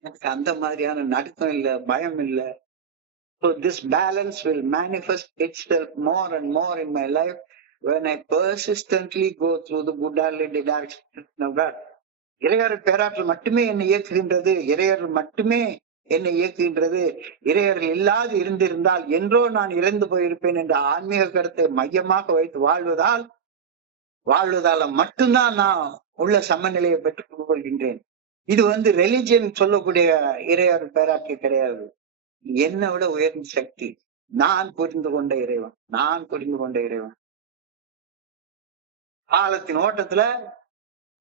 எனக்கு அந்த மாதிரியான நடுக்கம் இல்ல, பயம் இல்ல. So this balance will manifest itself more and more in my life when I persistently go through the Buddha-led direction of God. இறையர் பேராற்றல் மட்டுமே என்னை இயக்குகின்றது. இறையர்கள் இல்லாது இருந்திருந்தால் என்றோ நான் இறந்து போயிருப்பேன் என்ற ஆன்மீக கருத்தை மையமாக வைத்து வாழ்வதால மட்டும்தான் நான் உள்ள சமநிலையை பெற்றுக் கொள்கின்றேன். இது வந்து ரெலிஜியன் சொல்லக்கூடிய இறையர் பேராற்றல் கிடையாது. என்னை விட உயர்ந்த சக்தி, நான் புரிந்து கொண்ட இறைவன். காலத்தின் ஓட்டத்துல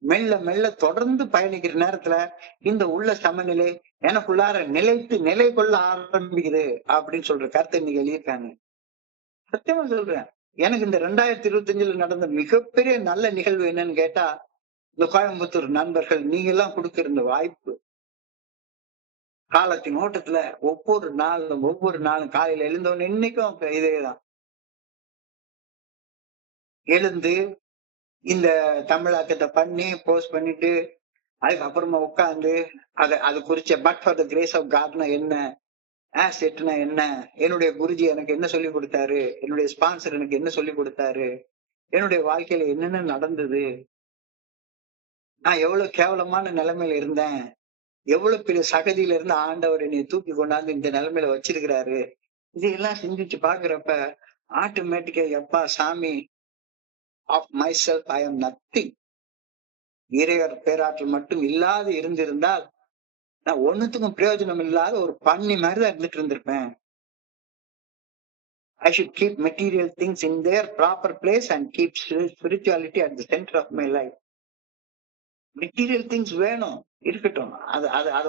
மெல்ல மெல்ல தொடர்ந்து பயணிக்கிற நேரத்துல இந்த உள்ள சமநிலை எனக்குள்ளார நிலை கொள்ள ஆரம்பிக்குது அப்படின்னு சொல்ற கருத்தை இன்னைக்கு எழுதியிருக்காங்க. சத்தியமா சொல்றேன், எனக்கு இந்த 2025 நடந்த மிகப்பெரிய நல்ல நிகழ்வு என்னன்னு கேட்டா, இந்த கோயம்புத்தூர் நண்பர்கள் நீங்க எல்லாம் கொடுக்கிற வாய்ப்பு. காலத்தின் ஓட்டத்துல ஒவ்வொரு நாளும் காலையில எழுந்தவன இன்னைக்கும் இதேதான். எழுந்து இந்த தமிழாக்கத்தை பண்ணி போஸ்ட் பண்ணிட்டு அதுக்கப்புறமா உட்காந்து அது குறிச்ச but for the grace of காட்னா என்ன, ஆசெட்னா என்ன, என்னுடைய குருஜி எனக்கு என்ன சொல்லி கொடுத்தாரு, என்னுடைய ஸ்பான்சர் எனக்கு என்ன சொல்லி கொடுத்தாரு, என்னுடைய வாழ்க்கையில என்னென்ன நடந்தது, நான் எவ்வளவு கேவலமான நிலைமையில இருந்தேன், எவ்வளவு பெரிய சகதியில இருந்து ஆண்டவர் என்னை தூக்கி கொண்டாந்து இந்த நிலைமையில வச்சிருக்கிறாரு. இதையெல்லாம் சிந்திச்சு பாக்குறப்ப ஆட்டோமேட்டிக்கா எப்பா சாமி, of myself I am nothing. இறைவர் பேராற்றல் மட்டும் இல்லாது இருந்திருந்தால் நான் ஒண்ணுத்துக்கும் பிரயோஜனம் இல்லாத ஒரு பண்ணி மாதிரிதான் இருந்துட்டு இருந்திருப்பேன். I should keep material things in their proper place and keep spirituality at the center of my life. Material things வேணும், இருக்கட்டும். அது அது அது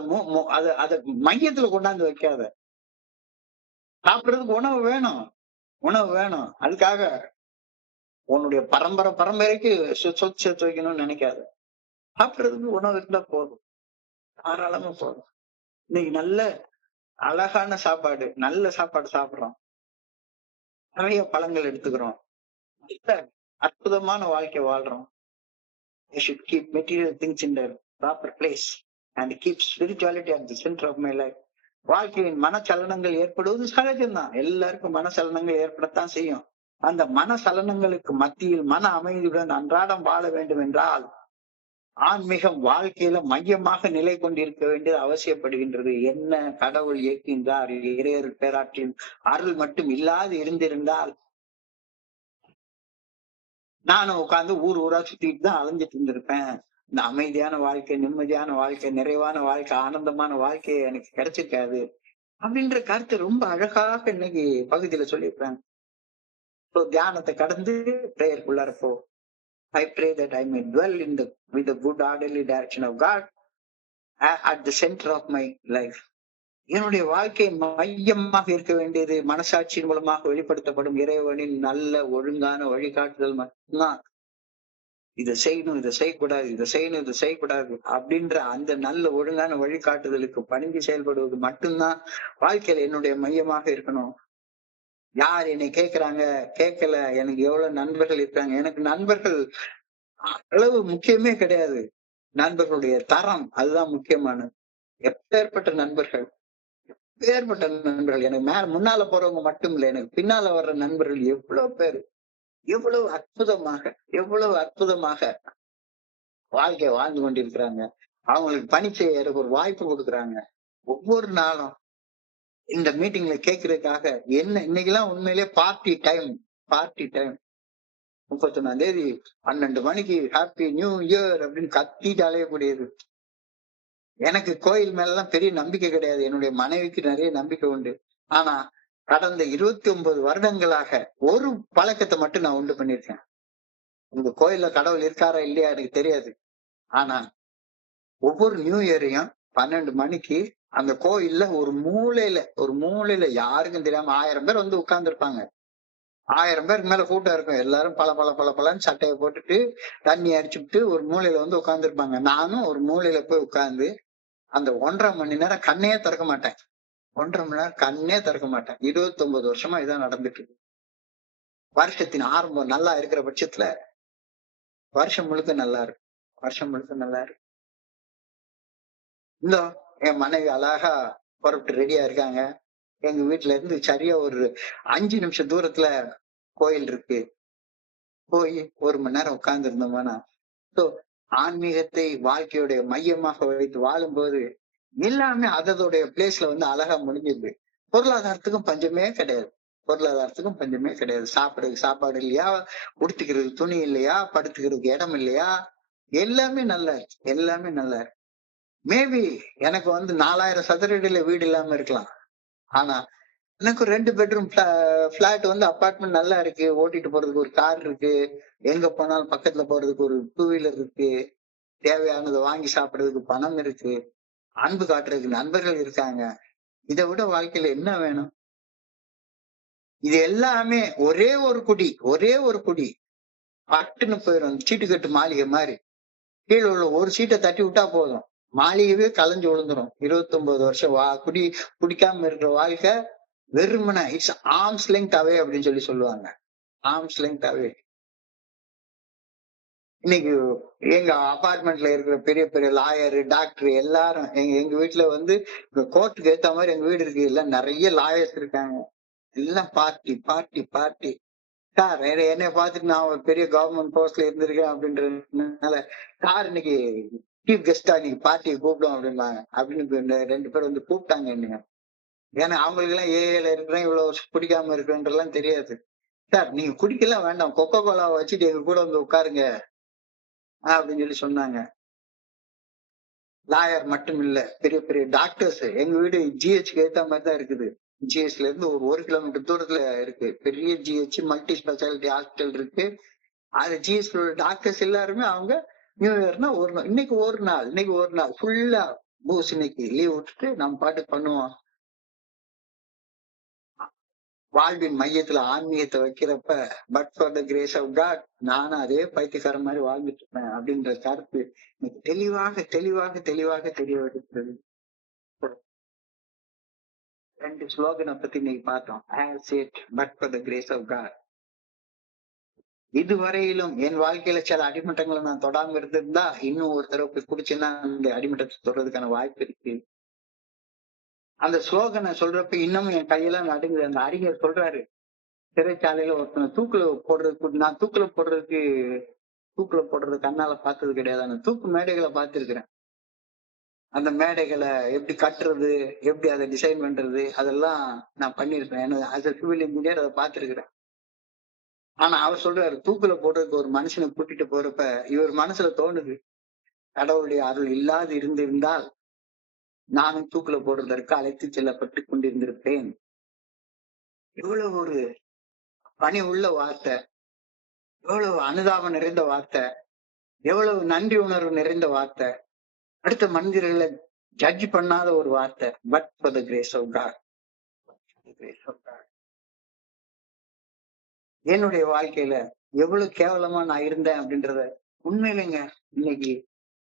அது அதை மையத்துல கொண்டாந்து வைக்காத. சாப்பிடுறதுக்கு உணவு வேணும், உணவு வேணும். அதுக்காக உன்னுடைய பரம்பரைக்கு சொத்து சேர்த்து வைக்கணும்னு நினைக்காத. சாப்பிடுறதுக்கு உணவு இருந்தா போதும், தாராளமா போதும். இன்னைக்கு நல்ல அழகான சாப்பாடு, நல்ல சாப்பாடு சாப்பிடுறோம், நிறைய பழங்கள் எடுத்துக்கிறோம், நல்ல அற்புதமான வாழ்க்கை வாழ்றோம். I should keep material things in their proper place and keep spirituality at the center of my life. வாழ்க்கையின் மனச்சலனங்கள் ஏற்படுவது சகஜம்தான். எல்லாருக்கும் மனச்சலனங்கள் ஏற்படத்தான் செய்யும். அந்த மனச்சலனங்களுக்கு மத்தியில் மன அமைதியுடன் அன்றாடம் வாழ வேண்டும் என்றால் ஆன்மீகம் வாழ்க்கையில மையமாக நிலை கொண்டிருக்க வேண்டியது அவசியப்படுகின்றது. என்ன கடவுள் இயக்கின்றார், இறையர் பேராற்றின் அருள் மட்டும் இல்லாது இருந்திருந்தால் நானும் உட்கார்ந்து ஊர் ஊரா சுத்திட்டு தான் அலைஞ்சிட்டு இருந்திருப்பேன். இந்த அமைதியான வாழ்க்கை, நிம்மதியான வாழ்க்கை, நிறைவான வாழ்க்கை, ஆனந்தமான வாழ்க்கை எனக்கு கிடைச்சிருக்காது அப்படின்ற கருத்து ரொம்ப அழகாக இன்னைக்கு பகுதியில சொல்லியிருக்காங்க. தியானத்தை கடந்து பிரேயருக்குள்ளார போ. I pray that I may dwell with the good orderly direction of God at the center of my life. என்னுடைய வாழ்க்கை மையமாக இருக்க வேண்டியது மனசாட்சியின் மூலமாக வெளிப்படுத்தப்படும் இறைவனின் நல்ல ஒழுங்கான வழிகாட்டுதல் மட்டும்தான். இதை செய்யணும், இதை செய்யக்கூடாது, இதை செய்யணும், இதை செய்யக்கூடாது அப்படின்ற அந்த நல்ல ஒழுங்கான வழிகாட்டுதலுக்கு பணிஞ்சு செயல்படுவது மட்டும்தான் வாழ்க்கையில என்னுடைய மையமாக இருக்கணும். யார் என்னை கேட்கிறாங்க கேட்கல, எனக்கு எவ்வளவு நண்பர்கள் இருக்காங்க, எனக்கு நண்பர்கள் அளவு முக்கியமே கிடையாது. நண்பர்களுடைய தரம் அதுதான் முக்கியமானது. எப்பேற்பட்ட நண்பர்கள், எப்பேற்பட்ட நண்பர்கள். எனக்கு முன்னால போறவங்க மட்டும் இல்லை, எனக்கு பின்னால வர்ற நண்பர்கள் எவ்வளவு பேரு, எவ்வளவு அற்புதமாக, எவ்வளவு அற்புதமாக வாழ்க்கையை வாழ்ந்து கொண்டிருக்கிறாங்க. அவங்களுக்கு பணி செய்யறதுக்கு ஒரு வாய்ப்பு கொடுக்குறாங்க. ஒவ்வொரு நாளும் இந்த மீட்டிங்ல கேட்கறதுக்காக என்ன இன்னைக்கெல்லாம் உண்மையிலேயே பார்ட்டி டைம். 31ஆம் தேதி 12 மணிக்கு ஹாப்பி நியூ இயர் அப்படின்னு கத்திட்டு அலையக்கூடியது. எனக்கு கோயில் மேலதான் பெரிய நம்பிக்கை கிடையாது, என்னுடைய மனைவிக்கு நிறைய நம்பிக்கை உண்டு. ஆனா கடந்த 29 வருடங்களாக ஒரு பழக்கத்தை மட்டும் நான் உண்டு பண்ணிருக்கேன். உங்க கோயில்ல கடவுள் இருக்காரா இல்லையா எனக்கு தெரியாது. ஆனா ஒவ்வொரு நியூ இயரையும் 12 மணிக்கு அந்த கோயில்ல ஒரு மூலையில யாருக்கும் தெரியாம 1000 பேர் வந்து உட்கார்ந்து இருப்பாங்க. 1000 பேருக்கு மேல கூட்டம் இருக்கும். எல்லாரும் பலன்னு சட்டையை போட்டுட்டு தண்ணி அடிச்சுட்டு ஒரு மூலையில வந்து உட்கார்ந்து இருப்பாங்க. நானும் ஒரு மூலையில போய் உட்கார்ந்து அந்த 1.5 மணி நேரம் கண்ணையே திறக்க மாட்டேன். 1.5 மணி நேரம் கண்ணே திறக்க மாட்டேன். 29 வருஷமா இதான் நடந்துட்டு இருக்கு. வருஷத்தின் ஆரம்பம் நல்லா இருக்கிற பட்சத்துல வருஷம் முழுக்க நல்லா இருக்கு. இந்த என் மனைவி அழகா புறப்பட்டு ரெடியா இருக்காங்க. எங்க வீட்டுல இருந்து சரியா ஒரு 5 நிமிஷம் தூரத்துல கோயில் இருக்கு. போய் 1 மணி நேரம் உட்கார்ந்து இருந்தோம்னா, ஆன்மீகத்தை வாழ்க்கையுடைய மையமாக வைத்து வாழும்போது எல்லாமே அதோடைய பிளேஸ்ல வந்து அழகா முடிஞ்சிருக்கு. பொருளாதாரத்துக்கும் பஞ்சமே கிடையாது. சாப்பிடுறதுக்கு சாப்பாடு இல்லையா, உடுத்திக்கிறதுக்கு துணி இல்லையா, படுத்துக்கிறதுக்கு இடம் இல்லையா, எல்லாமே நல்லா இருக்கு. மேபி எனக்கு வந்து 4000 சதுர அடியில வீடு இல்லாம இருக்கலாம். ஆனா எனக்கு 2 பெட்ரூம் பிளாட் வந்து அபார்ட்மெண்ட் நல்லா இருக்கு. ஓட்டிட்டு போறதுக்கு ஒரு கார் இருக்கு, எங்க போனாலும் பக்கத்துல போறதுக்கு ஒரு 2 வீலர் இருக்கு, தேவையானதை வாங்கி சாப்பிடுறதுக்கு பணம் இருக்கு, அன்பு காட்டுறதுக்கு நண்பர்கள் இருக்காங்க. இதை விட வாழ்க்கையில என்ன வேணும்? இது எல்லாமே ஒரே ஒரு குடி பட்டுன்னு போயிடும். சீட்டுக்கட்டு மாளிகை மாதிரி கீழே உள்ள ஒரு சீட்டை தட்டி விட்டா போதும், மாளிகையே கலைஞ்சு விழுந்துரும். 29 வருஷம் குடிக்காம இருக்கிற வாழ்க்கை வெறுமன இட்ஸ் ஆர்ம்ஸ் லெங்த் அவே அப்படின்னு சொல்லுவாங்க. ஆர்ம்ஸ் லெங்த் அவே. இன்னைக்கு எங்க அபார்ட்மெண்ட்ல இருக்கிற பெரிய பெரிய லாயரு, டாக்டர் எல்லாரும் எங்க வீட்டுல வந்து கோர்ட்டுக்கு ஏத்த மாதிரி எங்க வீடு இருக்கு. எல்லாம் நிறைய லாயர்ஸ் இருக்காங்க. எல்லாம் பார்ட்டி சார் என்னைய பார்த்துட்டு நான் ஒரு பெரிய கவர்மெண்ட் போஸ்ட்ல இருந்திருக்கேன் அப்படின்றதுனால சார் இன்னைக்கு சீஃப் கெஸ்டா இன்னைக்கு பார்ட்டியை கூப்பிடும் அப்படின்னாங்க. அப்படின்னு ரெண்டு பேர் வந்து கூப்பிட்டாங்க என்னங்க. ஏன்னா அவங்களுக்கு எல்லாம் ஏஏல இருக்கிறேன், இவ்வளவு வருஷம் குடிக்காம இருக்குன்றதெல்லாம் தெரியாது. சார் நீங்க குடிக்கலாம் வேண்டாம், கொக்கோ கோலாவை வச்சுட்டு எங்க கூட வந்து உட்காருங்க அப்படின்னு சொல்லி சொன்னாங்க. லாயர் மட்டும் இல்ல, பெரிய பெரிய டாக்டர்ஸ். எங்க வீடு ஜிஹெச்க்கு ஏத்த மாதிரி தான் இருக்குது. ஜிஹெச்ல இருந்து ஒரு கிலோமீட்டர் தூரத்துல இருக்கு பெரிய ஜிஹெச், மல்டி ஸ்பெஷாலிட்டி ஹாஸ்பிட்டல் இருக்கு. அது ஜிஹெச்ல டாக்டர்ஸ் எல்லாருமே அவங்க நியூ இயர்னா ஒரு நாள், இன்னைக்கு ஒரு நாள் ஃபுல்லா பூஸ், இன்னைக்கு லீவ் விட்டுட்டு நம்ம பாட்டு பண்ணுவோம். வாழ்வின் மையத்துல ஆன்மீகத்தை வைக்கிறப்ப but for the grace of God நானும் அதே பைத்தியக்கார மாதிரி வாழ்ந்துட்டு இருப்பேன் அப்படின்ற கருத்து எனக்கு தெளிவாக தெளிவாக தெளிவாக தெரிய வருகிறது. ரெண்டு ஸ்லோகனை பத்தி இன்னைக்கு பார்த்தோம். As it but for the grace of God. இதுவரையிலும் என் வாழ்க்கையில சில அடிமட்டங்களை நான் தொடாம இருந்திருந்தா இன்னும் ஒரு தடவை போய் குடிச்சுன்னா அந்த அடிமட்டத்தை தொடுறதுக்கான வாய்ப்பு இருக்கு. அந்த ஸ்லோகனை சொல்றப்ப இன்னமும் என் கையெல்லாம் நடுங்குது. அந்த அறிஞர் சொல்றாரு, சிறைச்சாலையில ஒருத்தனை தூக்குல போடுறதுக்கு, நான் தூக்குல போடுறது கண்ணால பார்த்தது கிடையாது. அந்த தூக்கு மேடைகளை பார்த்திருக்கிறேன். அந்த மேடைகளை எப்படி கட்டுறது, எப்படி அதை டிசைன் பண்றது, அதெல்லாம் நான் பண்ணிருக்கேன். as a சிவில் இன்ஜினியர் அதை பார்த்திருக்கிறேன். ஆனா அவர் சொல்றாரு, தூக்குல போடுறதுக்கு ஒரு மனுஷனை கூட்டிட்டு போறப்ப இவர் மனசுல தோணுது, கடவுளுடைய அருள் இல்லாது இருந்திருந்தால் நானும் தூக்குல போடுறதற்கு அழைத்து செல்லப்பட்டு கொண்டிருந்திருப்பேன். எவ்வளவு ஒரு பணி உள்ள வார்த்தை, எவ்வளவு அனுதாபம் நிறைந்த வார்த்தை, எவ்வளவு நன்றி உணர்வு நிறைந்த வார்த்தை, அடுத்த மனிதர்களை ஜட்ஜ் பண்ணாத ஒரு வார்த்தை. But for the grace of God. என்னுடைய வாழ்க்கையில எவ்வளவு கேவலமா நான் இருந்தேன் அப்படின்றத உண்மையிலேங்க இன்னைக்கு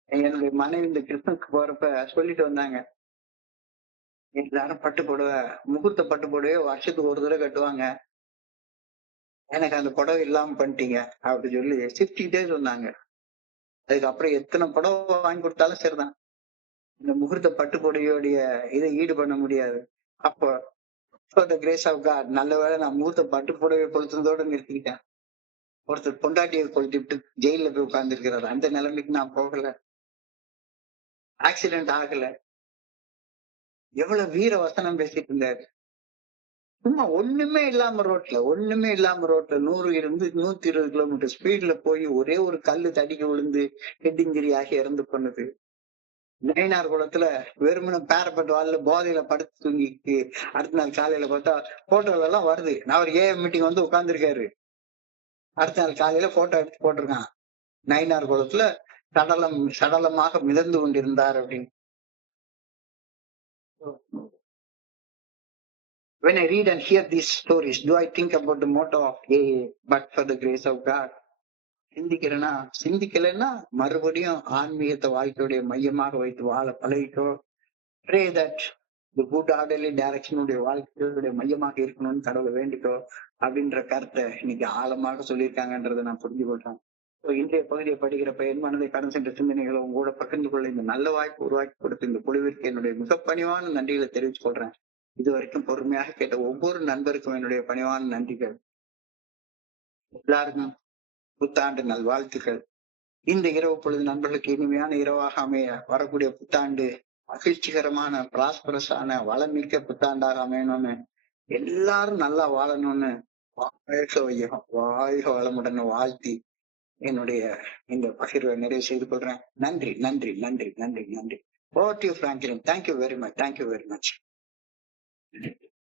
என்னுடைய மனைவி இந்த கிறிஸ்துமஸ்க்கு போறப்ப சொல்லிட்டு வந்தாங்க. எல்லாரும் பட்டு புடவை, முகூர்த்த பட்டு புடவையே வருஷத்துக்கு ஒரு தடவை கட்டுவாங்க, எனக்கு அந்த புடவை இல்லாம பண்ணிட்டீங்க அப்படி சொல்லி சிரிச்சுக்கிட்டே சொன்னாங்க. அதுக்கப்புறம் எத்தனை புடவை வாங்கி கொடுத்தாலும் சரிதான், இந்த முகூர்த்த பட்டு புடவையோடைய இதை ஈடு பண்ண முடியாது. அப்போ for the grace of God நல்ல வேளை நான் முகூர்த்த பட்டு புடவை கொளுத்துனதோட நிறுத்திக்கிட்டேன். ஒருத்தர் பொண்டாட்டியை கொளுத்திட்டு ஜெயில போய் உட்கார்ந்து இருக்கிறாரு. அந்த நிலைமைக்கு நான் போகல, ஆக்சிடென்ட் ஆகல. எவ்வளவு வீர வசனம் பேசிட்டு இருந்தாரு. சும்மா ஒண்ணுமே இல்லாம ரோட்ல 120 கிலோமீட்டர் ஸ்பீட்ல போய் ஒரே ஒரு கல்லு தடிக்க விழுந்து ஹெட் இன்ஜுரி ஆகி இறந்து போனது. நயினார் குளத்துல வெறுமன பேரப்பட்டு வாழ போதையில படுத்து தூங்கிட்டு அடுத்த நாள் காலையில பார்த்தா போட்டோல எல்லாம் வருது. நான் ஒரு ஏஎம் மீட்டிங் வந்து உட்கார்ந்துருக்காரு. அடுத்த நாள் காலையில போட்டோ எடுத்து போட்டிருக்கான், நயினார் குளத்துல சடலமாக மிதந்து கொண்டிருந்தார் அப்படின்னு. When I read and hear these stories, do I think about the motto of AA, but for the grace of God? சிந்திக்கிறேன்னா சிந்திக்கலைன்னா மறுபடியும் ஆன்மீகத்தை வாழ்க்கையுடைய மையமாக வைத்து வாழ பழகிக்கோ. Pray that the good orderly direction உடைய வாழ்க்கையுடைய மையமாக இருக்கணும்னு கடவுளை வேண்டிக்கோ அப்படின்ற கருத்தை இன்னைக்கு ஆழமாக சொல்லியிருக்காங்கன்றதை நான் புரிஞ்சு கொள்றேன். இன்றைய பகுதியை படிக்கிறப்ப என் மனதை கடன் சென்ற சிந்தனைகளை உங்களோட பகிர்ந்து கொள்ள இந்த நல்ல வாய்ப்பு உருவாக்கி கொடுத்த இந்த குழுவிற்கு என்னுடைய மிக பணிவான நன்றிகளை தெரிவிச்சு கொள்றேன். இது வரைக்கும் பொறுமையாக கேட்ட ஒவ்வொரு நண்பருக்கும் என்னுடைய பணிவான நன்றிகள். எல்லாருக்கும் புத்தாண்டு நல்வாழ்த்துக்கள். இந்த இரவு பொழுது நண்பர்களுக்கு இனிமையான இரவாக அமைய, வரக்கூடிய புத்தாண்டு மகிழ்ச்சிகரமான பிராஸ்பரஸான வளமிக்க புத்தாண்டாக அமையணும்னு, எல்லாரும் நல்லா வாழணும்னு வாழ்க வளமுடன் வாழ்த்தி என்னுடைய இந்த பகிர்வை நிறைவு செய்து கொள்றேன். நன்றி நன்றி நன்றி நன்றி நன்றி. Over to you, Franklin. Thank you very much. Thank you very much.